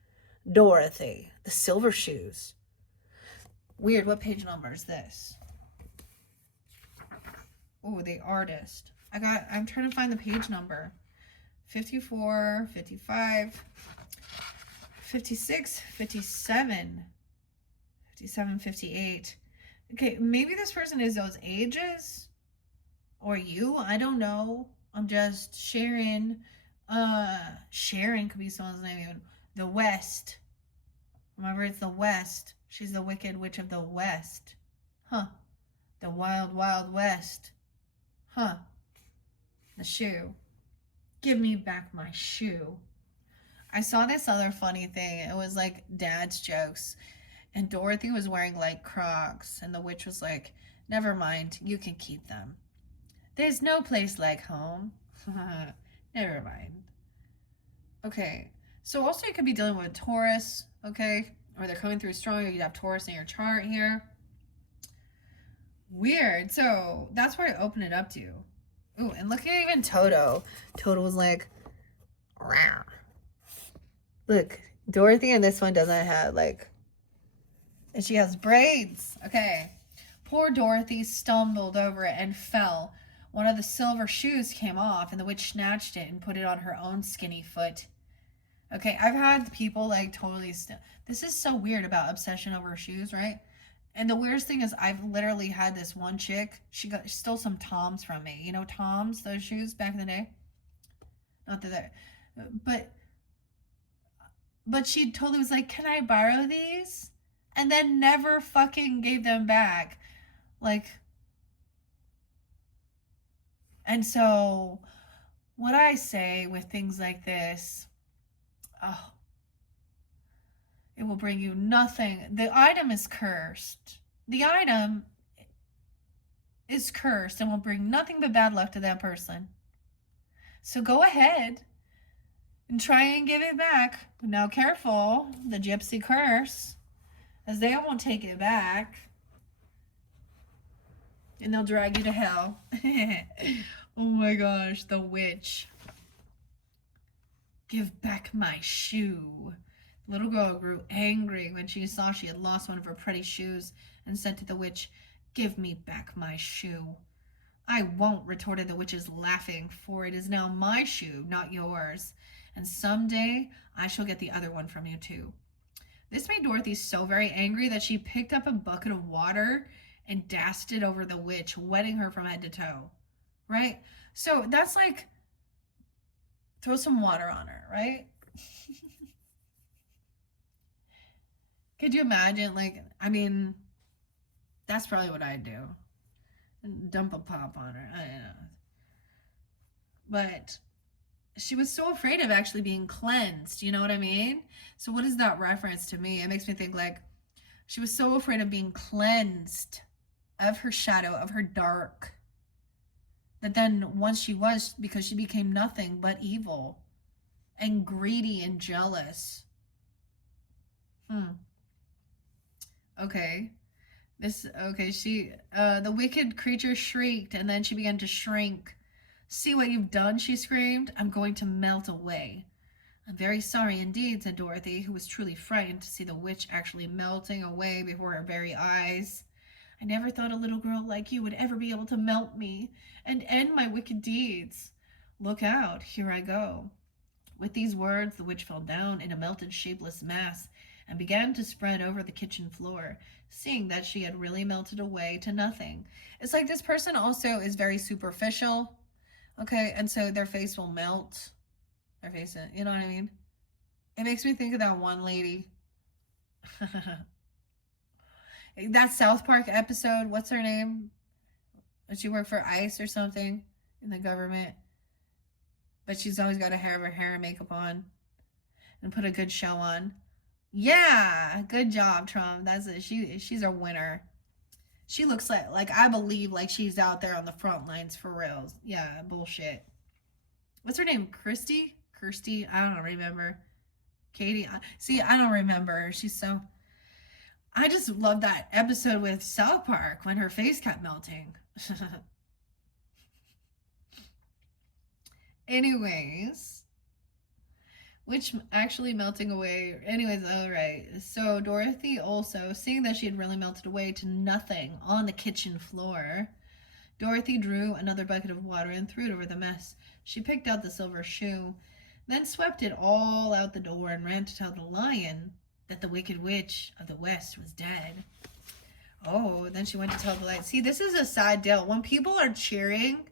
Dorothy, the silver shoes. Weird, what page number is this? Oh, the artist. I'm trying to find the page number. 54, 55, 56, 57, 57, 58. Okay, maybe this person is those ages. Or you, I don't know. I'm just sharing. Sharon could be someone's name even. The West. Remember, it's the West. She's the Wicked Witch of the West. Huh. The Wild, Wild West. Huh. The shoe. Give me back my shoe. I saw this other funny thing. It was like dad's jokes. And Dorothy was wearing like Crocs. And the witch was like, never mind, you can keep them. There's no place like home. Never mind. Okay. So also you could be dealing with Taurus, okay? Or they're coming through strong. You'd have Taurus in your chart here. Weird. So that's where I open it up to. Ooh, and look at even Toto. Toto was like, rawr. Look, Dorothy in this one doesn't have like, and she has braids. Okay. Poor Dorothy stumbled over it and fell. One of the silver shoes came off, and the witch snatched it and put it on her own skinny foot. Okay, I've had people like totally. This is so weird about obsession over shoes, right? And the weirdest thing is, I've literally had this one chick. She stole some Toms from me. You know Toms, those shoes back in the day. Not that they're, but she totally was like, "Can I borrow these?" And then never fucking gave them back. Like, and so what I say with things like this, oh, it will bring you nothing. The item is cursed. The item is cursed and will bring nothing but bad luck to that person. So go ahead and try and give it back. Now, careful, the gypsy curse, as they won't take it back. And they'll drag you to hell. Oh my gosh, the witch. Give back my shoe. The little girl grew angry when she saw she had lost one of her pretty shoes and said to the witch, "Give me back my shoe." "I won't," retorted the witches, laughing, "for it is now my shoe, not yours. And someday I shall get the other one from you too." This made Dorothy so very angry that she picked up a bucket of water and danced it over the witch, wetting her from head to toe. Right? So that's like, throw some water on her, right? Could you imagine? Like, I mean, that's probably what I'd do. Dump a pop on her. I don't know. But she was so afraid of actually being cleansed. You know what I mean? So what is that reference to me? It makes me think like she was so afraid of being cleansed of her shadow, of her dark, that then once she was, because she became nothing but evil and greedy and jealous. Okay. The wicked creature shrieked, and then she began to shrink. "See what you've done," she screamed. "I'm going to melt away." "I'm very sorry indeed," said Dorothy, who was truly frightened to see the witch actually melting away before her very eyes. "I never thought a little girl like you would ever be able to melt me and end my wicked deeds. Look out, here I go." With these words, the witch fell down in a melted, shapeless mass and began to spread over the kitchen floor, seeing that she had really melted away to nothing. It's like this person also is very superficial, okay? And so their face will melt. Their face, you know what I mean? It makes me think of that one lady. That South Park episode, what's her name? She worked for ICE or something in the government. But she's always got to have her hair and makeup on and put a good show on. Yeah, good job, Trump. That's it. She's a winner. She looks like I believe like she's out there on the front lines for real. Yeah, bullshit. What's her name? Kirsty? I don't remember. Katie? See, I don't remember. She's so. I just love that episode with South Park when her face kept melting. Anyways, which actually melting away. Anyways, all right. So Dorothy also, seeing that she had really melted away to nothing on the kitchen floor, Dorothy drew another bucket of water and threw it over the mess. She picked out the silver shoe, then swept it all out the door and ran to tell the lion that the wicked witch of the west was dead. Oh, then she went to tell the lion. See, this is a sad deal. When people are cheering,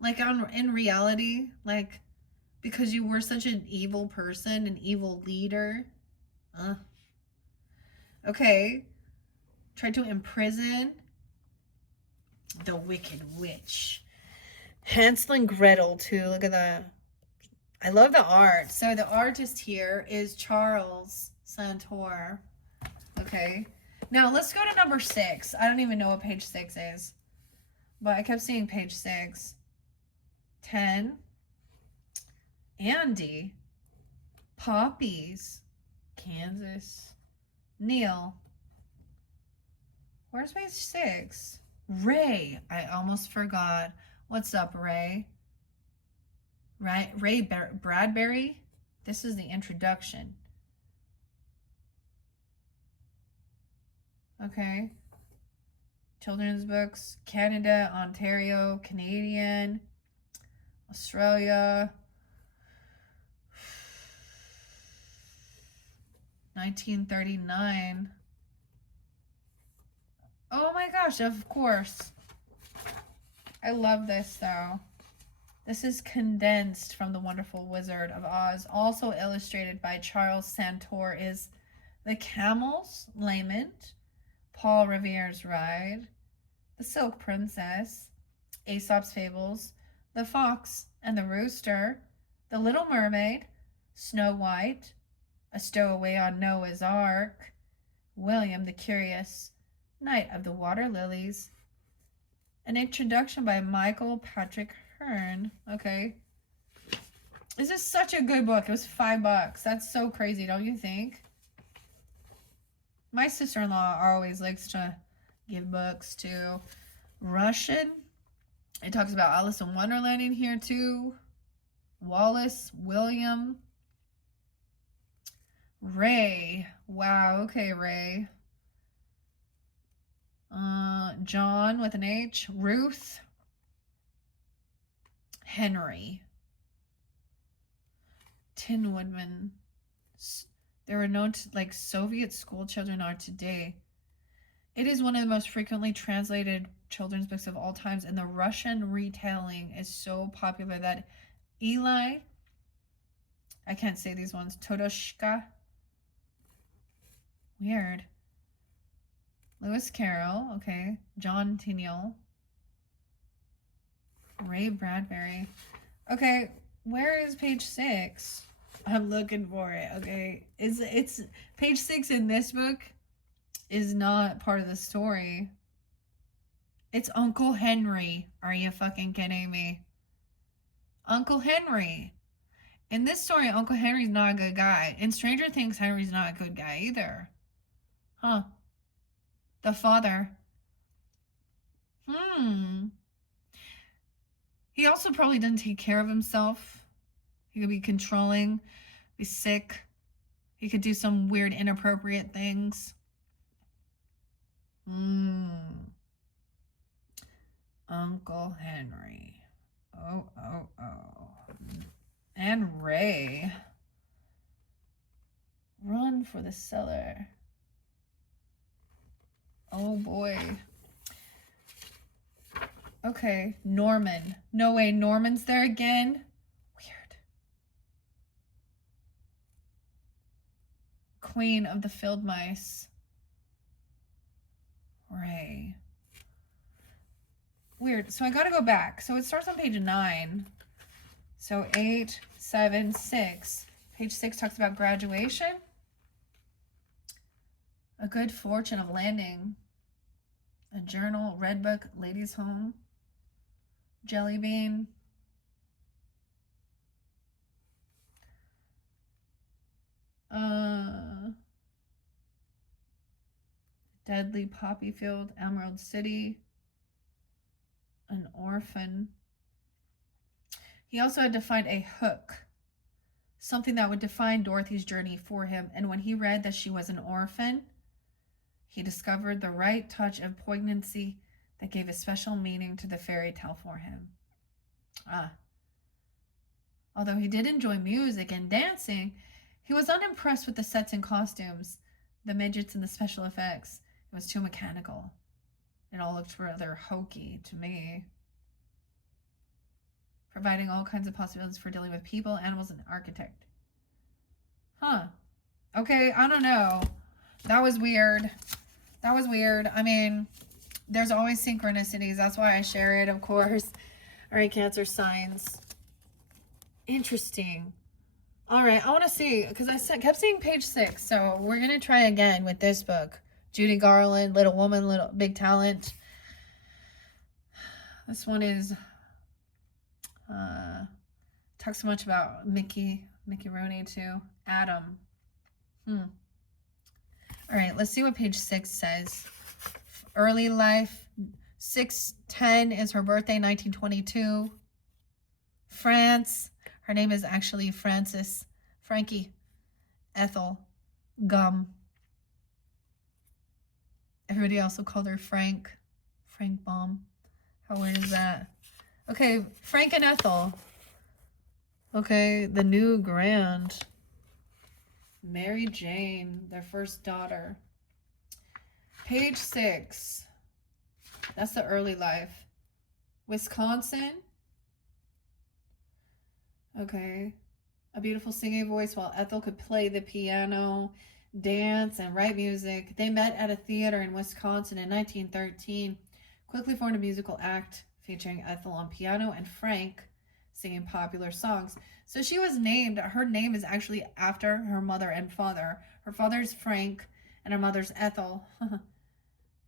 like in reality, like because you were such an evil person, an evil leader. Okay. Tried to imprison the wicked witch. Hansel and Gretel, too. Look at that. I love the art. So the artist here is Charles Santor. Okay. Now let's go to number 6. I don't even know what page 6 is, but I kept seeing page 6. 10. Andy. Poppies. Kansas. Neil. Where's page 6? Ray. I almost forgot. What's up, Ray? Right, Bradbury. This is the introduction. Okay. Children's books. Canada, Ontario, Canadian, Australia. 1939. Oh my gosh, of course. I love this though. This is condensed from The Wonderful Wizard of Oz. Also illustrated by Charles Santor is The Camel's Lament, Paul Revere's Ride, The Silk Princess, Aesop's Fables, The Fox and the Rooster, The Little Mermaid, Snow White, A Stowaway on Noah's Ark, William the Curious, Knight of the Water Lilies, an introduction by Michael Patrick Hearn. Okay. This is such a good book. It was $5. That's so crazy, don't you think? My sister-in-law always likes to give books to Russian. It talks about Alice in Wonderland in here too. Wallace, William, Ray. Wow, okay, Ray. John with an H. Ruth. Henry. Tin Woodman. They were known to, like Soviet school children are today. It is one of the most frequently translated children's books of all times, and the Russian retelling is so popular that Eli, I can't say these ones, Todoshka, weird, Lewis Carroll, okay, John Tyniel, Ray Bradbury. Okay, where is page 6? I'm looking for it. Okay, it's page 6 in this book is not part of the story. It's Uncle Henry. Are you fucking kidding me? Uncle Henry. In this story, Uncle Henry's not a good guy. In Stranger Things, Henry's not a good guy either. Huh. The father. He also probably didn't take care of himself. He could be controlling, be sick. He could do some weird, inappropriate things. Uncle Henry. Oh. And Ray. Run for the cellar. Oh boy. Okay, Norman. No way, Norman's there again? Weird. Queen of the Field Mice. Ray. Weird. So I gotta go back. So it starts on page 9. So 8, 7, 6. Page 6 talks about graduation. A good fortune of landing. A journal, red book, ladies' home. Jelly bean. Deadly poppy field, Emerald City. An orphan. He also had to find a hook, something that would define Dorothy's journey for him. And when he read that she was an orphan, he discovered the right touch of poignancy that gave a special meaning to the fairy tale for him. Although he did enjoy music and dancing, he was unimpressed with the sets and costumes, the midgets and the special effects. It was too mechanical. It all looked rather hokey to me, providing all kinds of possibilities for dealing with people, animals, and architect. Okay, I don't know. That was weird. I mean, there's always synchronicities. That's why I share it, of course. All right, Cancer signs. Interesting. All right, I want to see because kept seeing page 6. So we're gonna try again with this book. Judy Garland, Little Woman, Little Big Talent. This one is talks so much about Mickey Rooney too. Adam. All right, let's see what page 6 says. Early life. 6/10 is her birthday, 1922. France. Her name is actually Frankie Ethel Gum. Everybody also called her Frank Baum. How weird is that? Okay, Frank and Ethel. Okay, the new grand. Mary Jane, their first daughter. Page 6. That's the early life. Wisconsin. Okay. A beautiful singing voice while Ethel could play the piano, dance, and write music. They met at a theater in Wisconsin in 1913. Quickly formed a musical act featuring Ethel on piano and Frank singing popular songs. So she was named, her name is actually after her mother and father. Her father's Frank and her mother's Ethel.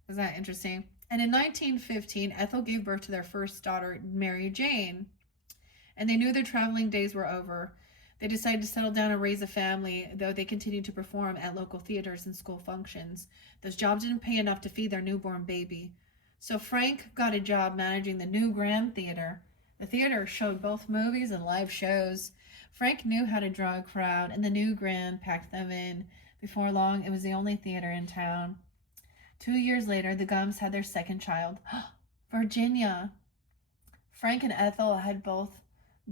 Is that interesting? And in 1915, Ethel gave birth to their first daughter, Mary Jane. And they knew their traveling days were over. They decided to settle down and raise a family, though they continued to perform at local theaters and school functions. Those jobs didn't pay enough to feed their newborn baby. So Frank got a job managing the New Grand Theater. The theater showed both movies and live shows. Frank knew how to draw a crowd, and the New Grand packed them in. Before long, it was the only theater in town. 2 years later, the Gums had their second child, Virginia. Frank and Ethel had both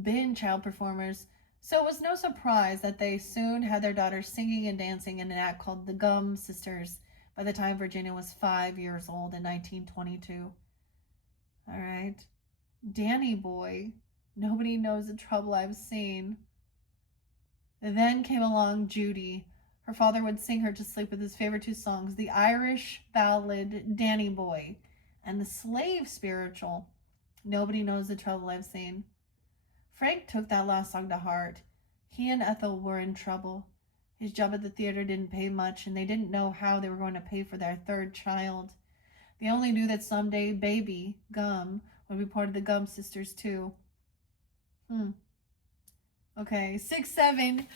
been child performers, so it was no surprise that they soon had their daughter singing and dancing in an act called the Gum Sisters by the time Virginia was 5 years old in 1922. All right. Danny Boy. Nobody knows the trouble I've seen. And then came along Judy. Her father would sing her to sleep with his favorite 2 songs, the Irish ballad Danny Boy and the slave spiritual, Nobody Knows the Trouble I've Seen. Frank took that last song to heart. He and Ethel were in trouble. His job at the theater didn't pay much, and they didn't know how they were going to pay for their third child. They only knew that someday baby, Gum, would be part of the Gum Sisters too. Okay, 6/7.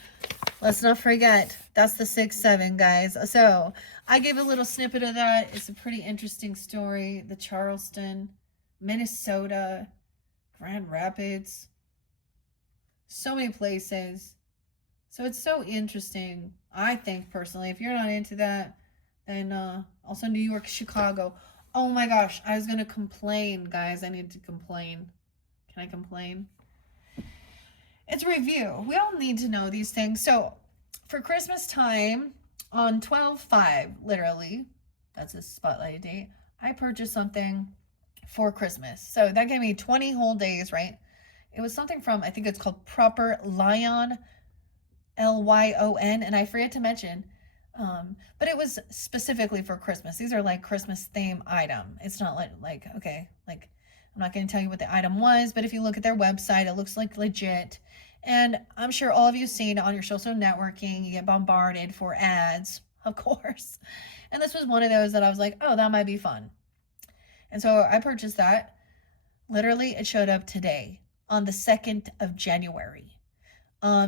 Let's not forget, that's the 6/7, guys. So I gave a little snippet of that. It's a pretty interesting story. The Charleston, Minnesota, Grand Rapids, so many places. So it's so interesting, I think, personally. If you're not into that, then also New York, Chicago. Oh my gosh, I was going to complain, guys. I need to complain. Can I complain? It's a review. We all need to know these things. So for Christmas time, on 12/5, literally, that's a spotlight date, I purchased something for Christmas. So that gave me 20 whole days, right? It was something from, I think it's called Proper Lyon, Lyon, and I forget to mention, but it was specifically for Christmas. These are like Christmas theme item. It's not like okay, like I'm not going to tell you what the item was, but if you look at their website, it looks like legit. And I'm sure all of you seen on your social networking, you get bombarded for ads, of course. And this was one of those that I was like, oh, that might be fun. And so I purchased that. Literally, it showed up today on the 2nd of January.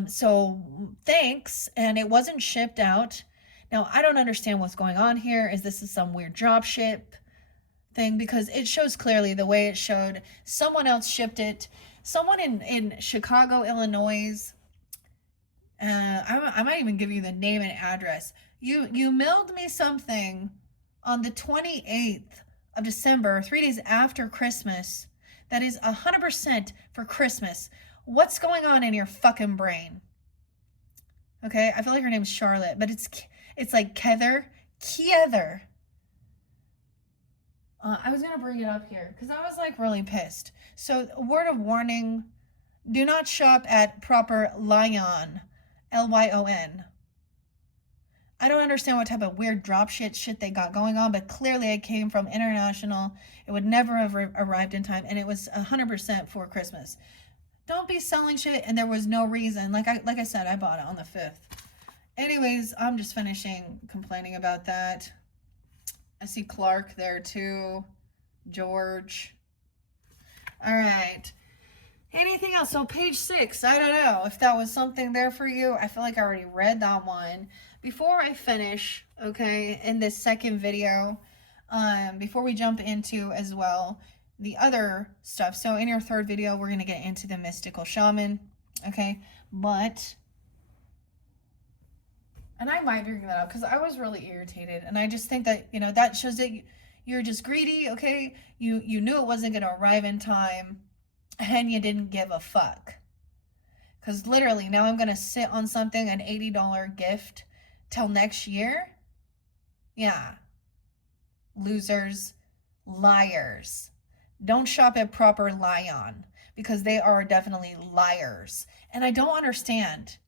So thanks. And it wasn't shipped out. Now, I don't understand what's going on here. Is this some weird drop ship thing? Because it shows clearly the way it showed. Someone else shipped it. Someone in Chicago, Illinois. I might even give you the name and address. You mailed me something on the 28th of December, 3 days after Christmas. That is 100% for Christmas. What's going on in your fucking brain? Okay, I feel like her name's Charlotte, but it's like Keather. I was gonna bring it up here because I was like really pissed. So, a word of warning: do not shop at Proper Lyon, Lyon. I don't understand what type of weird drop shit they got going on, but clearly it came from international. It would never have arrived in time, and it was 100% for Christmas. Don't be selling shit and there was no reason. Like I said, I bought it on the 5th. Anyways, I'm just finishing complaining about that. I see Clark there too. George. All right. Anything else? So page 6. I don't know if that was something there for you. I feel like I already read that one. Before I finish, okay, in this second video, before we jump into as well the other stuff. So in your third video, we're going to get into the mystical shaman, okay? But, and I might bring that up because I was really irritated. And I just think that, that shows that you're just greedy, okay? You knew it wasn't going to arrive in time and you didn't give a fuck. Because literally, now I'm going to sit on something, an $80 gift, till next year? Yeah. Losers, liars. Don't shop at Proper Lion, because they are definitely liars. And I don't understand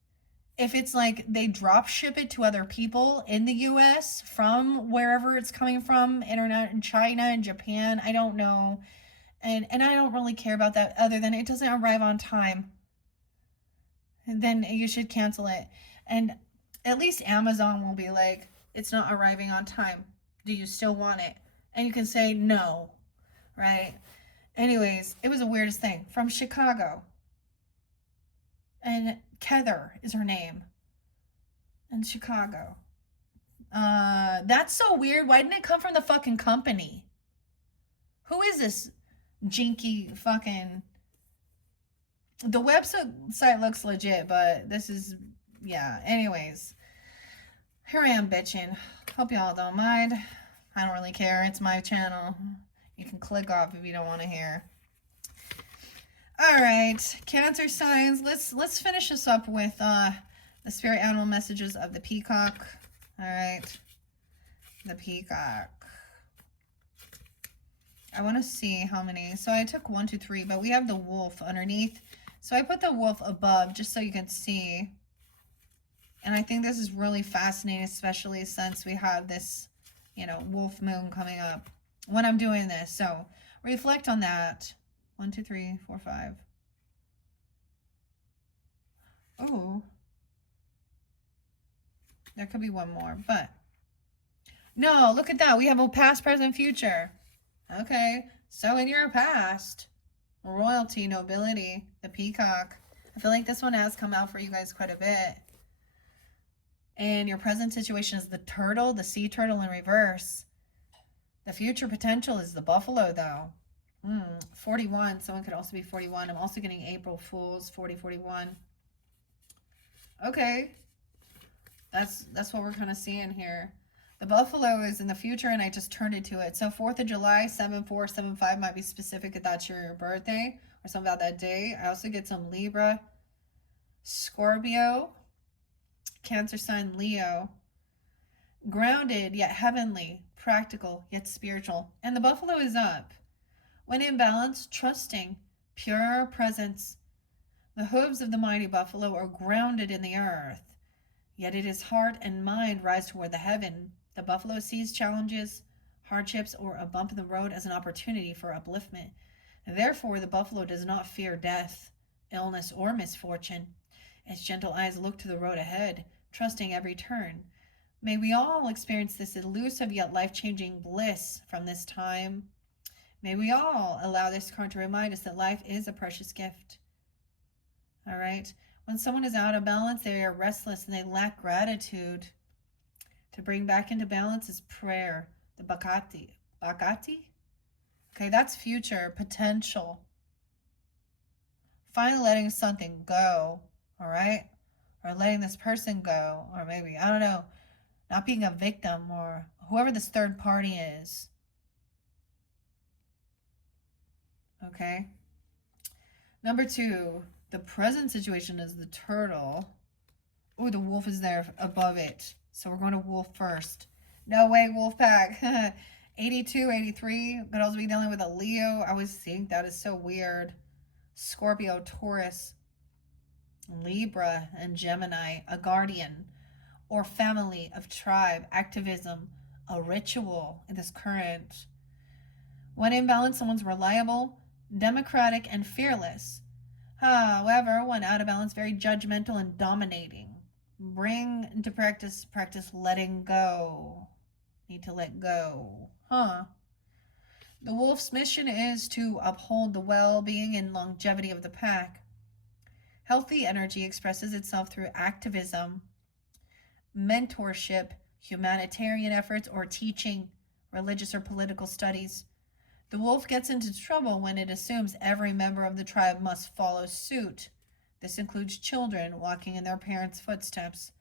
if it's like they drop ship it to other people in the US from wherever it's coming from, internet in China and Japan. I don't know. And I don't really care about that other than it doesn't arrive on time. And then you should cancel it. And at least Amazon will be like, it's not arriving on time. Do you still want it? And you can say no, right? Anyways, it was the weirdest thing. From Chicago. And Heather is her name. In Chicago. That's so weird. Why didn't it come from the fucking company? Who is this jinky fucking... The website looks legit, but this is... Yeah, anyways. Here I am bitching. Hope y'all don't mind. I don't really care. It's my channel. You can click off if you don't want to hear. All right, Cancer signs. Let's finish this up with the spirit animal messages of the peacock. All right, the peacock. I want to see how many. So I took 1, 2, 3, but we have the wolf underneath. So I put the wolf above just so you can see. And I think this is really fascinating, especially since we have this, wolf moon coming up when I'm doing this. So reflect on that. 1, 2, 3, 4, 5. Oh, there could be one more, but no, look at that. We have a past, present, future. Okay, so in your past, royalty, nobility, the peacock. I feel like this one has come out for you guys quite a bit. And your present situation is the turtle, the sea turtle in reverse. The future potential is the buffalo, though. 41. Someone could also be 41. I'm also getting April Fools, 40, 41. Okay. That's what we're kind of seeing here. The buffalo is in the future, and I just turned it to it. So 4th of July, 7475 might be specific if that's your birthday or something about that day. I also get some Libra, Scorpio, Cancer sign, Leo. Grounded yet heavenly, practical yet spiritual. And the buffalo is up. When in balance, trusting, pure presence. The hooves of the mighty buffalo are grounded in the earth. Yet it is heart and mind rise toward the heaven. The buffalo sees challenges, hardships, or a bump in the road as an opportunity for upliftment. Therefore, the buffalo does not fear death, illness, or misfortune. Its gentle eyes look to the road ahead, trusting every turn. May we all experience this elusive yet life-changing bliss from this time. May we all allow this card to remind us that life is a precious gift. All right? When someone is out of balance, they are restless and they lack gratitude. To bring back into balance is prayer. The Bhakti. Bhakti? Okay, that's future, potential. Finally letting something go, all right? Or letting this person go, or maybe, I don't know, not being a victim, or whoever this third party is. Okay? Number 2, the present situation is the turtle. Oh, the wolf is there above it. So we're going to wolf first. No way, wolf pack. 82, 83. Could also be dealing with a Leo. I always think that is so weird. Scorpio, Taurus, Libra, and Gemini. A guardian or family of tribe, activism, a ritual in this current. When in balance, someone's reliable, democratic, and fearless. However, when out of balance, very judgmental and dominating. Bring into practice letting go. Need to let go. The wolf's mission is to uphold the well-being and longevity of the pack. Healthy energy expresses itself through activism, mentorship, humanitarian efforts, or teaching, religious or political studies. The wolf gets into trouble when it assumes every member of the tribe must follow suit. This includes children walking in their parents' footsteps.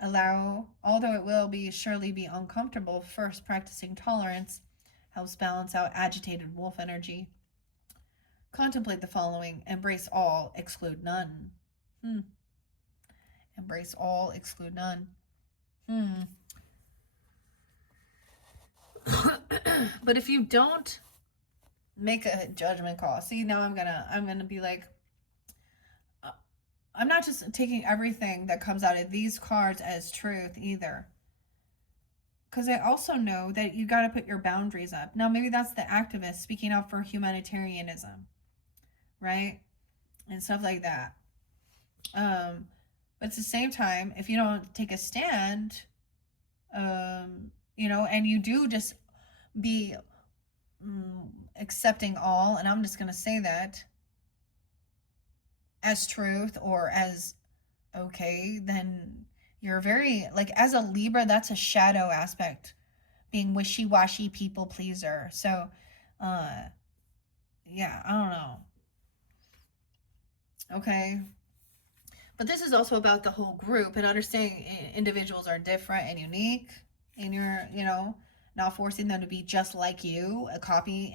Although it will surely be uncomfortable, first practicing tolerance helps balance out agitated wolf energy. Contemplate the following: embrace all, exclude none. Embrace all, exclude none. But if you don't make a judgment call, see, now I'm gonna be like, I'm not just taking everything that comes out of these cards as truth either, because I also know that you got to put your boundaries up. Now maybe that's the activist speaking out for humanitarianism, right, and stuff like that. But at the same time, if you don't take a stand, and you do just be accepting all, and I'm just going to say that, as truth or as okay, then you're very, like, as a Libra, that's a shadow aspect, being wishy-washy people pleaser. So, yeah, I don't know. Okay. But this is also about the whole group and understanding individuals are different and unique, and you're, not forcing them to be just like you, a copy,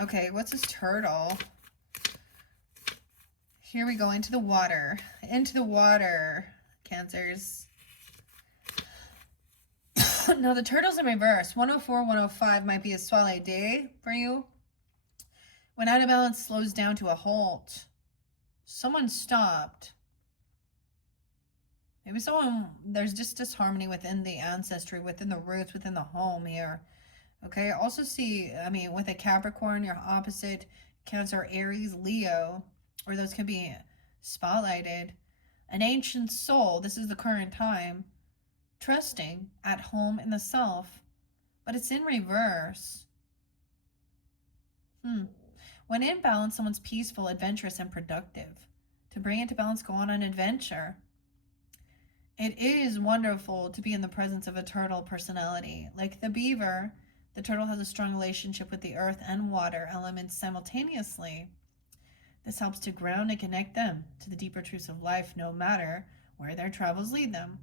Okay, what's this turtle? Here we go, into the water. Into the water, Cancers. Now, the turtle's in reverse. 104, 105 might be a soleil day for you. When out of balance slows down to a halt. Someone stopped. Maybe there's just disharmony within the ancestry, within the roots, within the home here. Okay, I also see, with a Capricorn, your opposite, Cancer, Aries, Leo, or those could be spotlighted. An ancient soul, this is the current time, trusting, at home in the self, but it's in reverse. When in balance, someone's peaceful, adventurous, and productive. To bring it to balance, go on an adventure. It is wonderful to be in the presence of a turtle personality. Like the beaver, the turtle has a strong relationship with the earth and water elements simultaneously. This helps to ground and connect them to the deeper truths of life, no matter where their travels lead them.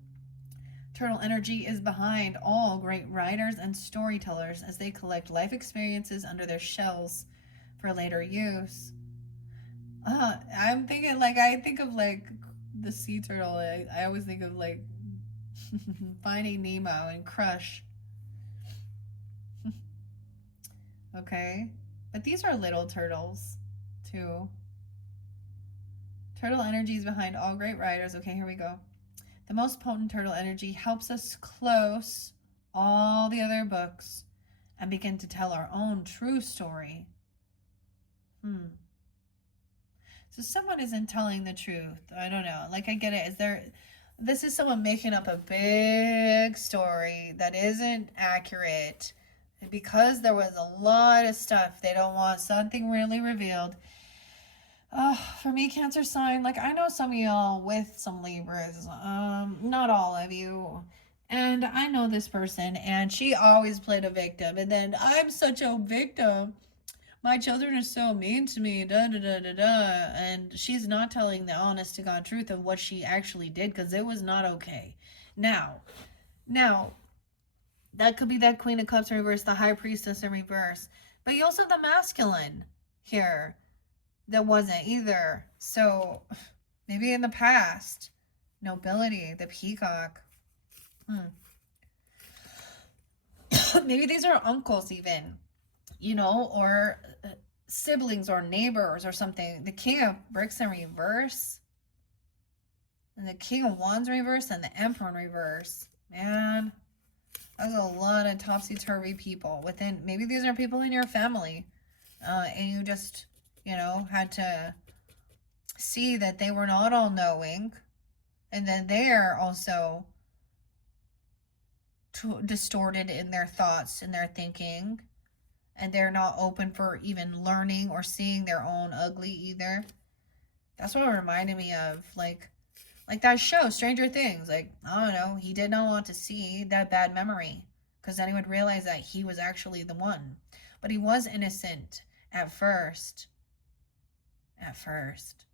Turtle energy is behind all great writers and storytellers as they collect life experiences under their shells for later use. I'm thinking, I think of the sea turtle. I always think of Finding Nemo and Crush. Okay, but these are little turtles too. Turtle energy is behind all great writers. Okay, here we go. The most potent turtle energy helps us close all the other books and begin to tell our own true story. So someone isn't telling the truth. I don't know. I get it. This is someone making up a big story that isn't accurate. Because there was a lot of stuff, they don't want something really revealed. For me, Cancer sign, I know some of y'all with some Libras, not all of you. And I know this person, and she always played a victim. And then, I'm such a victim. My children are so mean to me, and she's not telling the honest to God truth of what she actually did, because it was not okay. Now, that could be that Queen of Cups in reverse, the High Priestess in reverse, but you also have the masculine here that wasn't either. So maybe in the past, nobility, the peacock. Maybe these are uncles even, or siblings or neighbors or something. The King of Bricks in reverse, and the King of Wands in reverse, and the Emperor in reverse. Man, that's a lot of topsy-turvy people within. Maybe these are people in your family, and you just had to see that they were not all knowing, and then they're also distorted in their thoughts and their thinking, and they're not open for even learning or seeing their own ugly either. That's what it reminded me of, like that show, Stranger Things. Like, I don't know, he did not want to see that bad memory, because then he would realize that he was actually the one. But he was innocent at first. At first.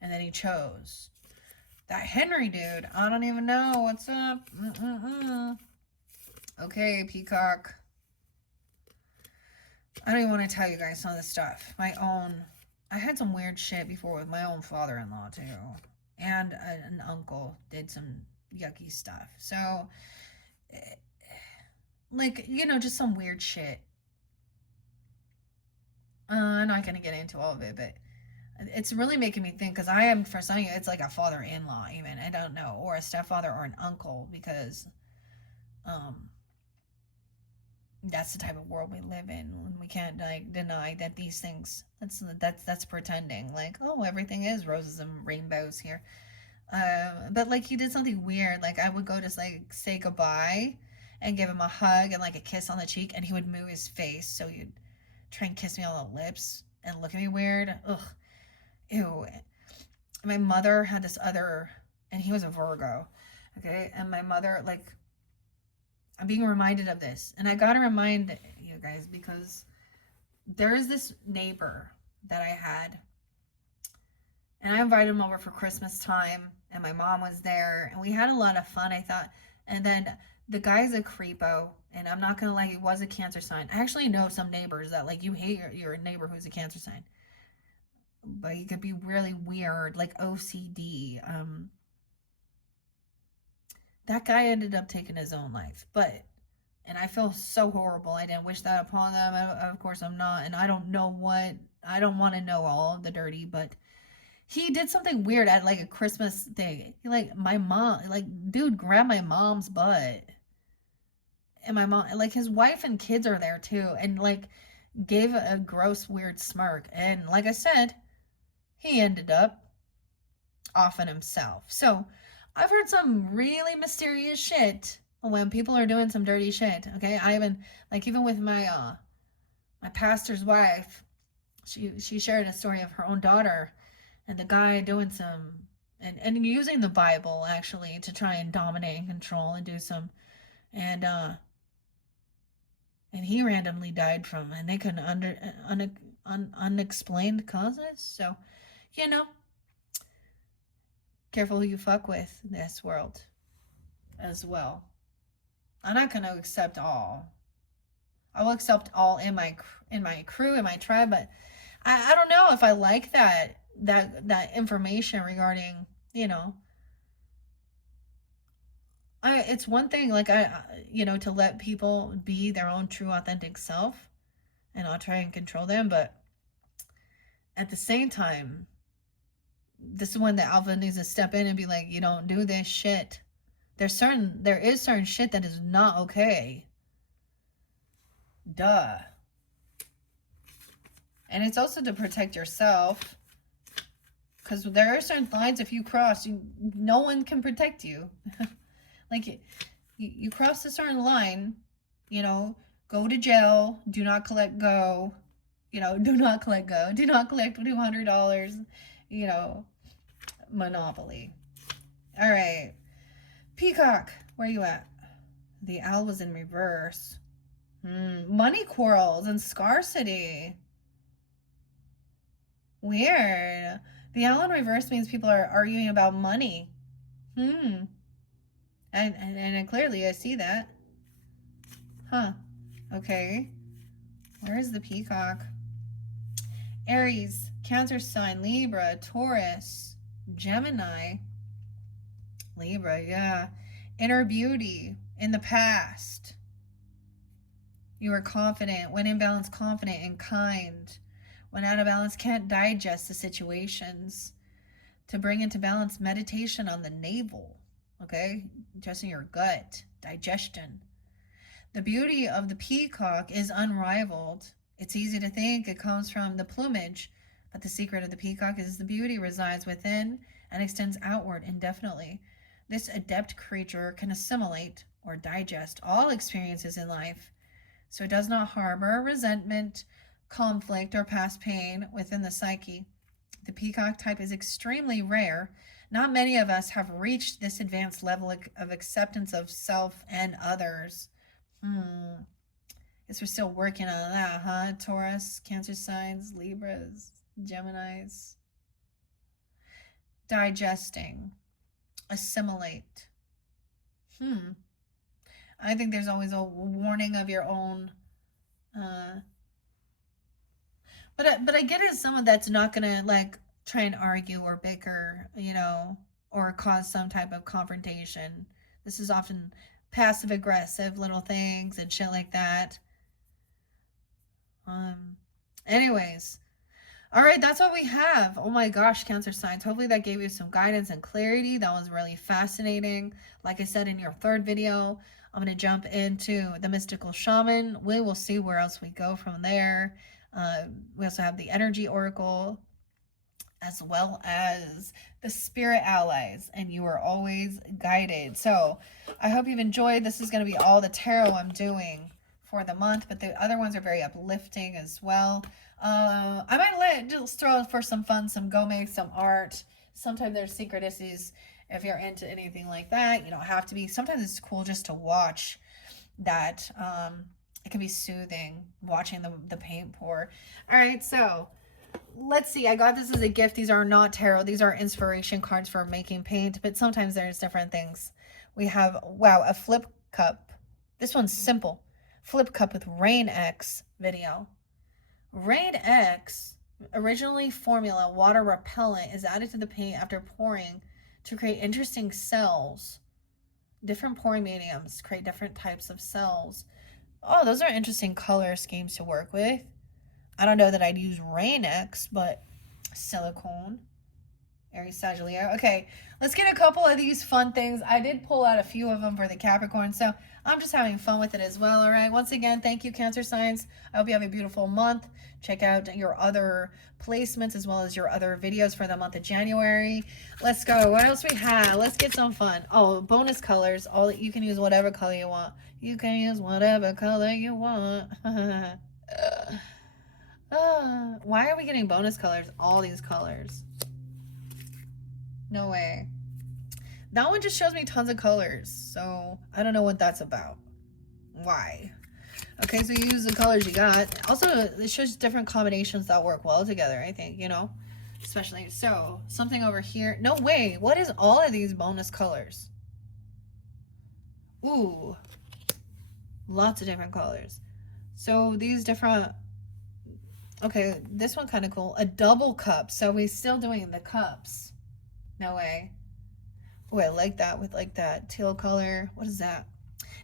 And then he chose. That Henry dude, I don't even know. What's up? Okay, Peacock. I don't even want to tell you guys some of this stuff. I had some weird shit before with my own father-in-law, too. And an uncle did some yucky stuff. So, like, just some weird shit. I'm not going to get into all of it, but it's really making me think, because I am, for some, it's like a father-in-law even, I don't know, or a stepfather or an uncle, because that's the type of world we live in. We can't deny that these things, that's pretending like, oh, everything is roses and rainbows here. But like, he did something weird. Like, I would go to say goodbye and give him a hug and like a kiss on the cheek, and he would move his face, so he'd try and kiss me on the lips and look at me weird. Ugh. Ew. My mother had this other, and he was a Virgo. Okay. And my mother, like, I'm being reminded of this, and I gotta remind you guys, because there is this neighbor that I had, and I invited him over for Christmas time, and my mom was there, and we had a lot of fun, I thought. And then the guy's a creepo, and I'm not gonna lie, he was a Cancer sign. I actually know some neighbors that, like, you hate your neighbor who's a Cancer sign, but he could be really weird, like OCD. That guy ended up taking his own life, and I feel so horrible. I didn't wish that upon them. Of course, I'm not, and I don't know what. I don't want to know all of the dirty, but he did something weird at like a Christmas thing. Like, my mom, like, dude grabbed my mom's butt, and my mom, like, his wife and kids are there too, and like gave a gross, weird smirk. And like I said, he ended up off on himself. So I've heard some really mysterious shit when people are doing some dirty shit. Okay, I even, like, even with my pastor's wife, she shared a story of her own daughter and the guy doing some, and using the Bible actually to try and dominate and control and do some, and and he randomly died from, and they couldn't unexplained causes. So, you know, careful who you fuck with in this world as well. I'm not going to accept all. I will accept all in my crew, in my tribe, but I don't know if I like that information regarding, it's one thing, like, to let people be their own true authentic self, and I'll try and control them, but at the same time, this is when the alpha needs to step in and be like, you don't do this shit. There is certain shit that is not okay. Duh. And it's also to protect yourself, because there are certain lines, if you cross, no one can protect you. Like, you cross a certain line, go to jail, do not collect go, do not collect go, do not collect $200, Monopoly. All right. Peacock, where you at? The owl was in reverse. Money quarrels and scarcity. Weird. The owl in reverse means people are arguing about money. And clearly I see that. Huh. Okay. Where is the peacock? Aries, Cancer sign, Libra, Taurus, Gemini. Libra, yeah. Inner beauty in the past. You were confident, when in balance, confident and kind. When out of balance, can't digest the situations. To bring into balance, meditation on the navel. Okay? Just in your gut. Digestion. The beauty of the peacock is unrivaled. It's easy to think it comes from the plumage, but the secret of the peacock is the beauty resides within and extends outward indefinitely. This adept creature can assimilate or digest all experiences in life, so it does not harbor resentment, conflict, or past pain within the psyche. The peacock type is extremely rare. Not many of us have reached this advanced level of acceptance of self and others. Hmm. Guess we're still working on that, huh? Taurus, Cancer signs, Libras, Geminis. Digesting, assimilate. Hmm. I think there's always a warning of your own. Uh, but I get it as someone that's not gonna like try and argue or bicker, or cause some type of confrontation. This is often passive aggressive little things and shit like that. Um. Anyways, all right, that's what we have. Oh my gosh, Cancer signs. Hopefully that gave you some guidance and clarity. That was really fascinating. Like I said in your third video, I'm going to jump into the mystical shaman. We will see where else we go from there. We also have the energy oracle, as well as the spirit allies, and you are always guided. So I hope you've enjoyed. This is going to be all the tarot I'm doing for the month, but the other ones are very uplifting as well. I might just throw for some fun, some go make some art. Sometimes there's synchronicities. If you're into anything like that, you don't have to be. Sometimes it's cool just to watch that. It can be soothing watching the paint pour. All right, so let's see. I got this as a gift. These are not tarot. These are inspiration cards for making paint, but sometimes there's different things. We have, wow, a flip cup. This one's simple. Flip cup with Rain X video. Rain X, originally formula water repellent, is added to the paint after pouring to create interesting cells. Different pouring mediums create different types of cells. Oh, those are interesting color schemes to work with. I don't know that I'd use Rain X, but silicone. Aries, Sagittarius. Okay, let's get a couple of these fun things. I did pull out a few of them for the Capricorn, so I'm just having fun with it as well, all right? Once again, thank you, Cancer signs. I hope you have a beautiful month. Check out your other placements as well as your other videos for the month of January. Let's go. What else we have? Let's get some fun. Oh, bonus colors. You can use whatever color you want. You can use whatever color you want. Why are we getting bonus colors? All these colors. No way. That one just shows me tons of colors, so I don't know what that's about. Why? Okay, so you use the colors you got. Also, it shows different combinations that work well together, I think, especially. So, something over here. No way. What is all of these bonus colors? Ooh. Lots of different colors. So, these different... Okay, this one kind of cool. A double cup. So, we're still doing the cups. No way. Oh, I like that with like that teal color. What is that?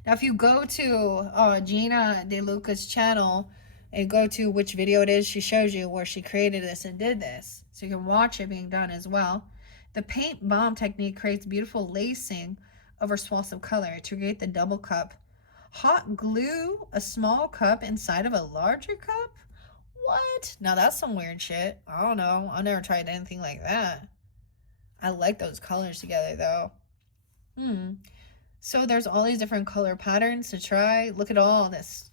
Now, if you go to Gina DeLuca's channel and go to which video it is, she shows you where she created this and did this. So you can watch it being done as well. The paint bomb technique creates beautiful lacing over swathes of color to create the double cup. Hot glue a small cup inside of a larger cup? What? Now that's some weird shit. I don't know. I've never tried anything like that. I like those colors together though. So there's all these different color patterns to try. Look at all this.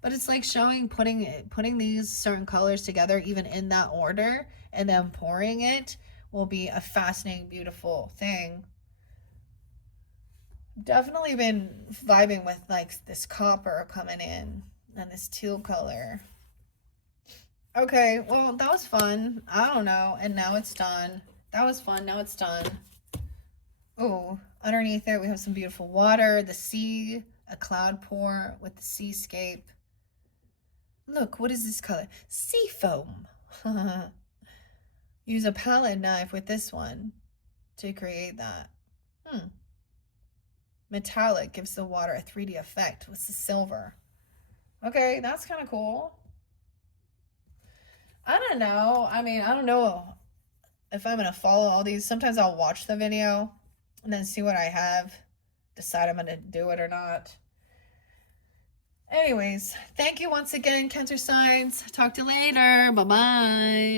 But it's like showing putting these certain colors together even in that order and then pouring it will be a fascinating, beautiful thing. Definitely been vibing with like this copper coming in and this teal color. Okay, well, that was fun. I don't know. And now it's done. That was fun. Now it's done. Oh, underneath it, we have some beautiful water, the sea, a cloud pour with the seascape. Look, what is this color? Sea foam. Use a palette knife with this one to create that. Metallic gives the water a 3D effect with the silver. Okay, that's kind of cool. I don't know. I mean, I don't know if I'm going to follow all these. Sometimes I'll watch the video and then see what I have, decide I'm going to do it or not. Anyways, thank you once again, Cancer signs. Talk to you later. Bye-bye.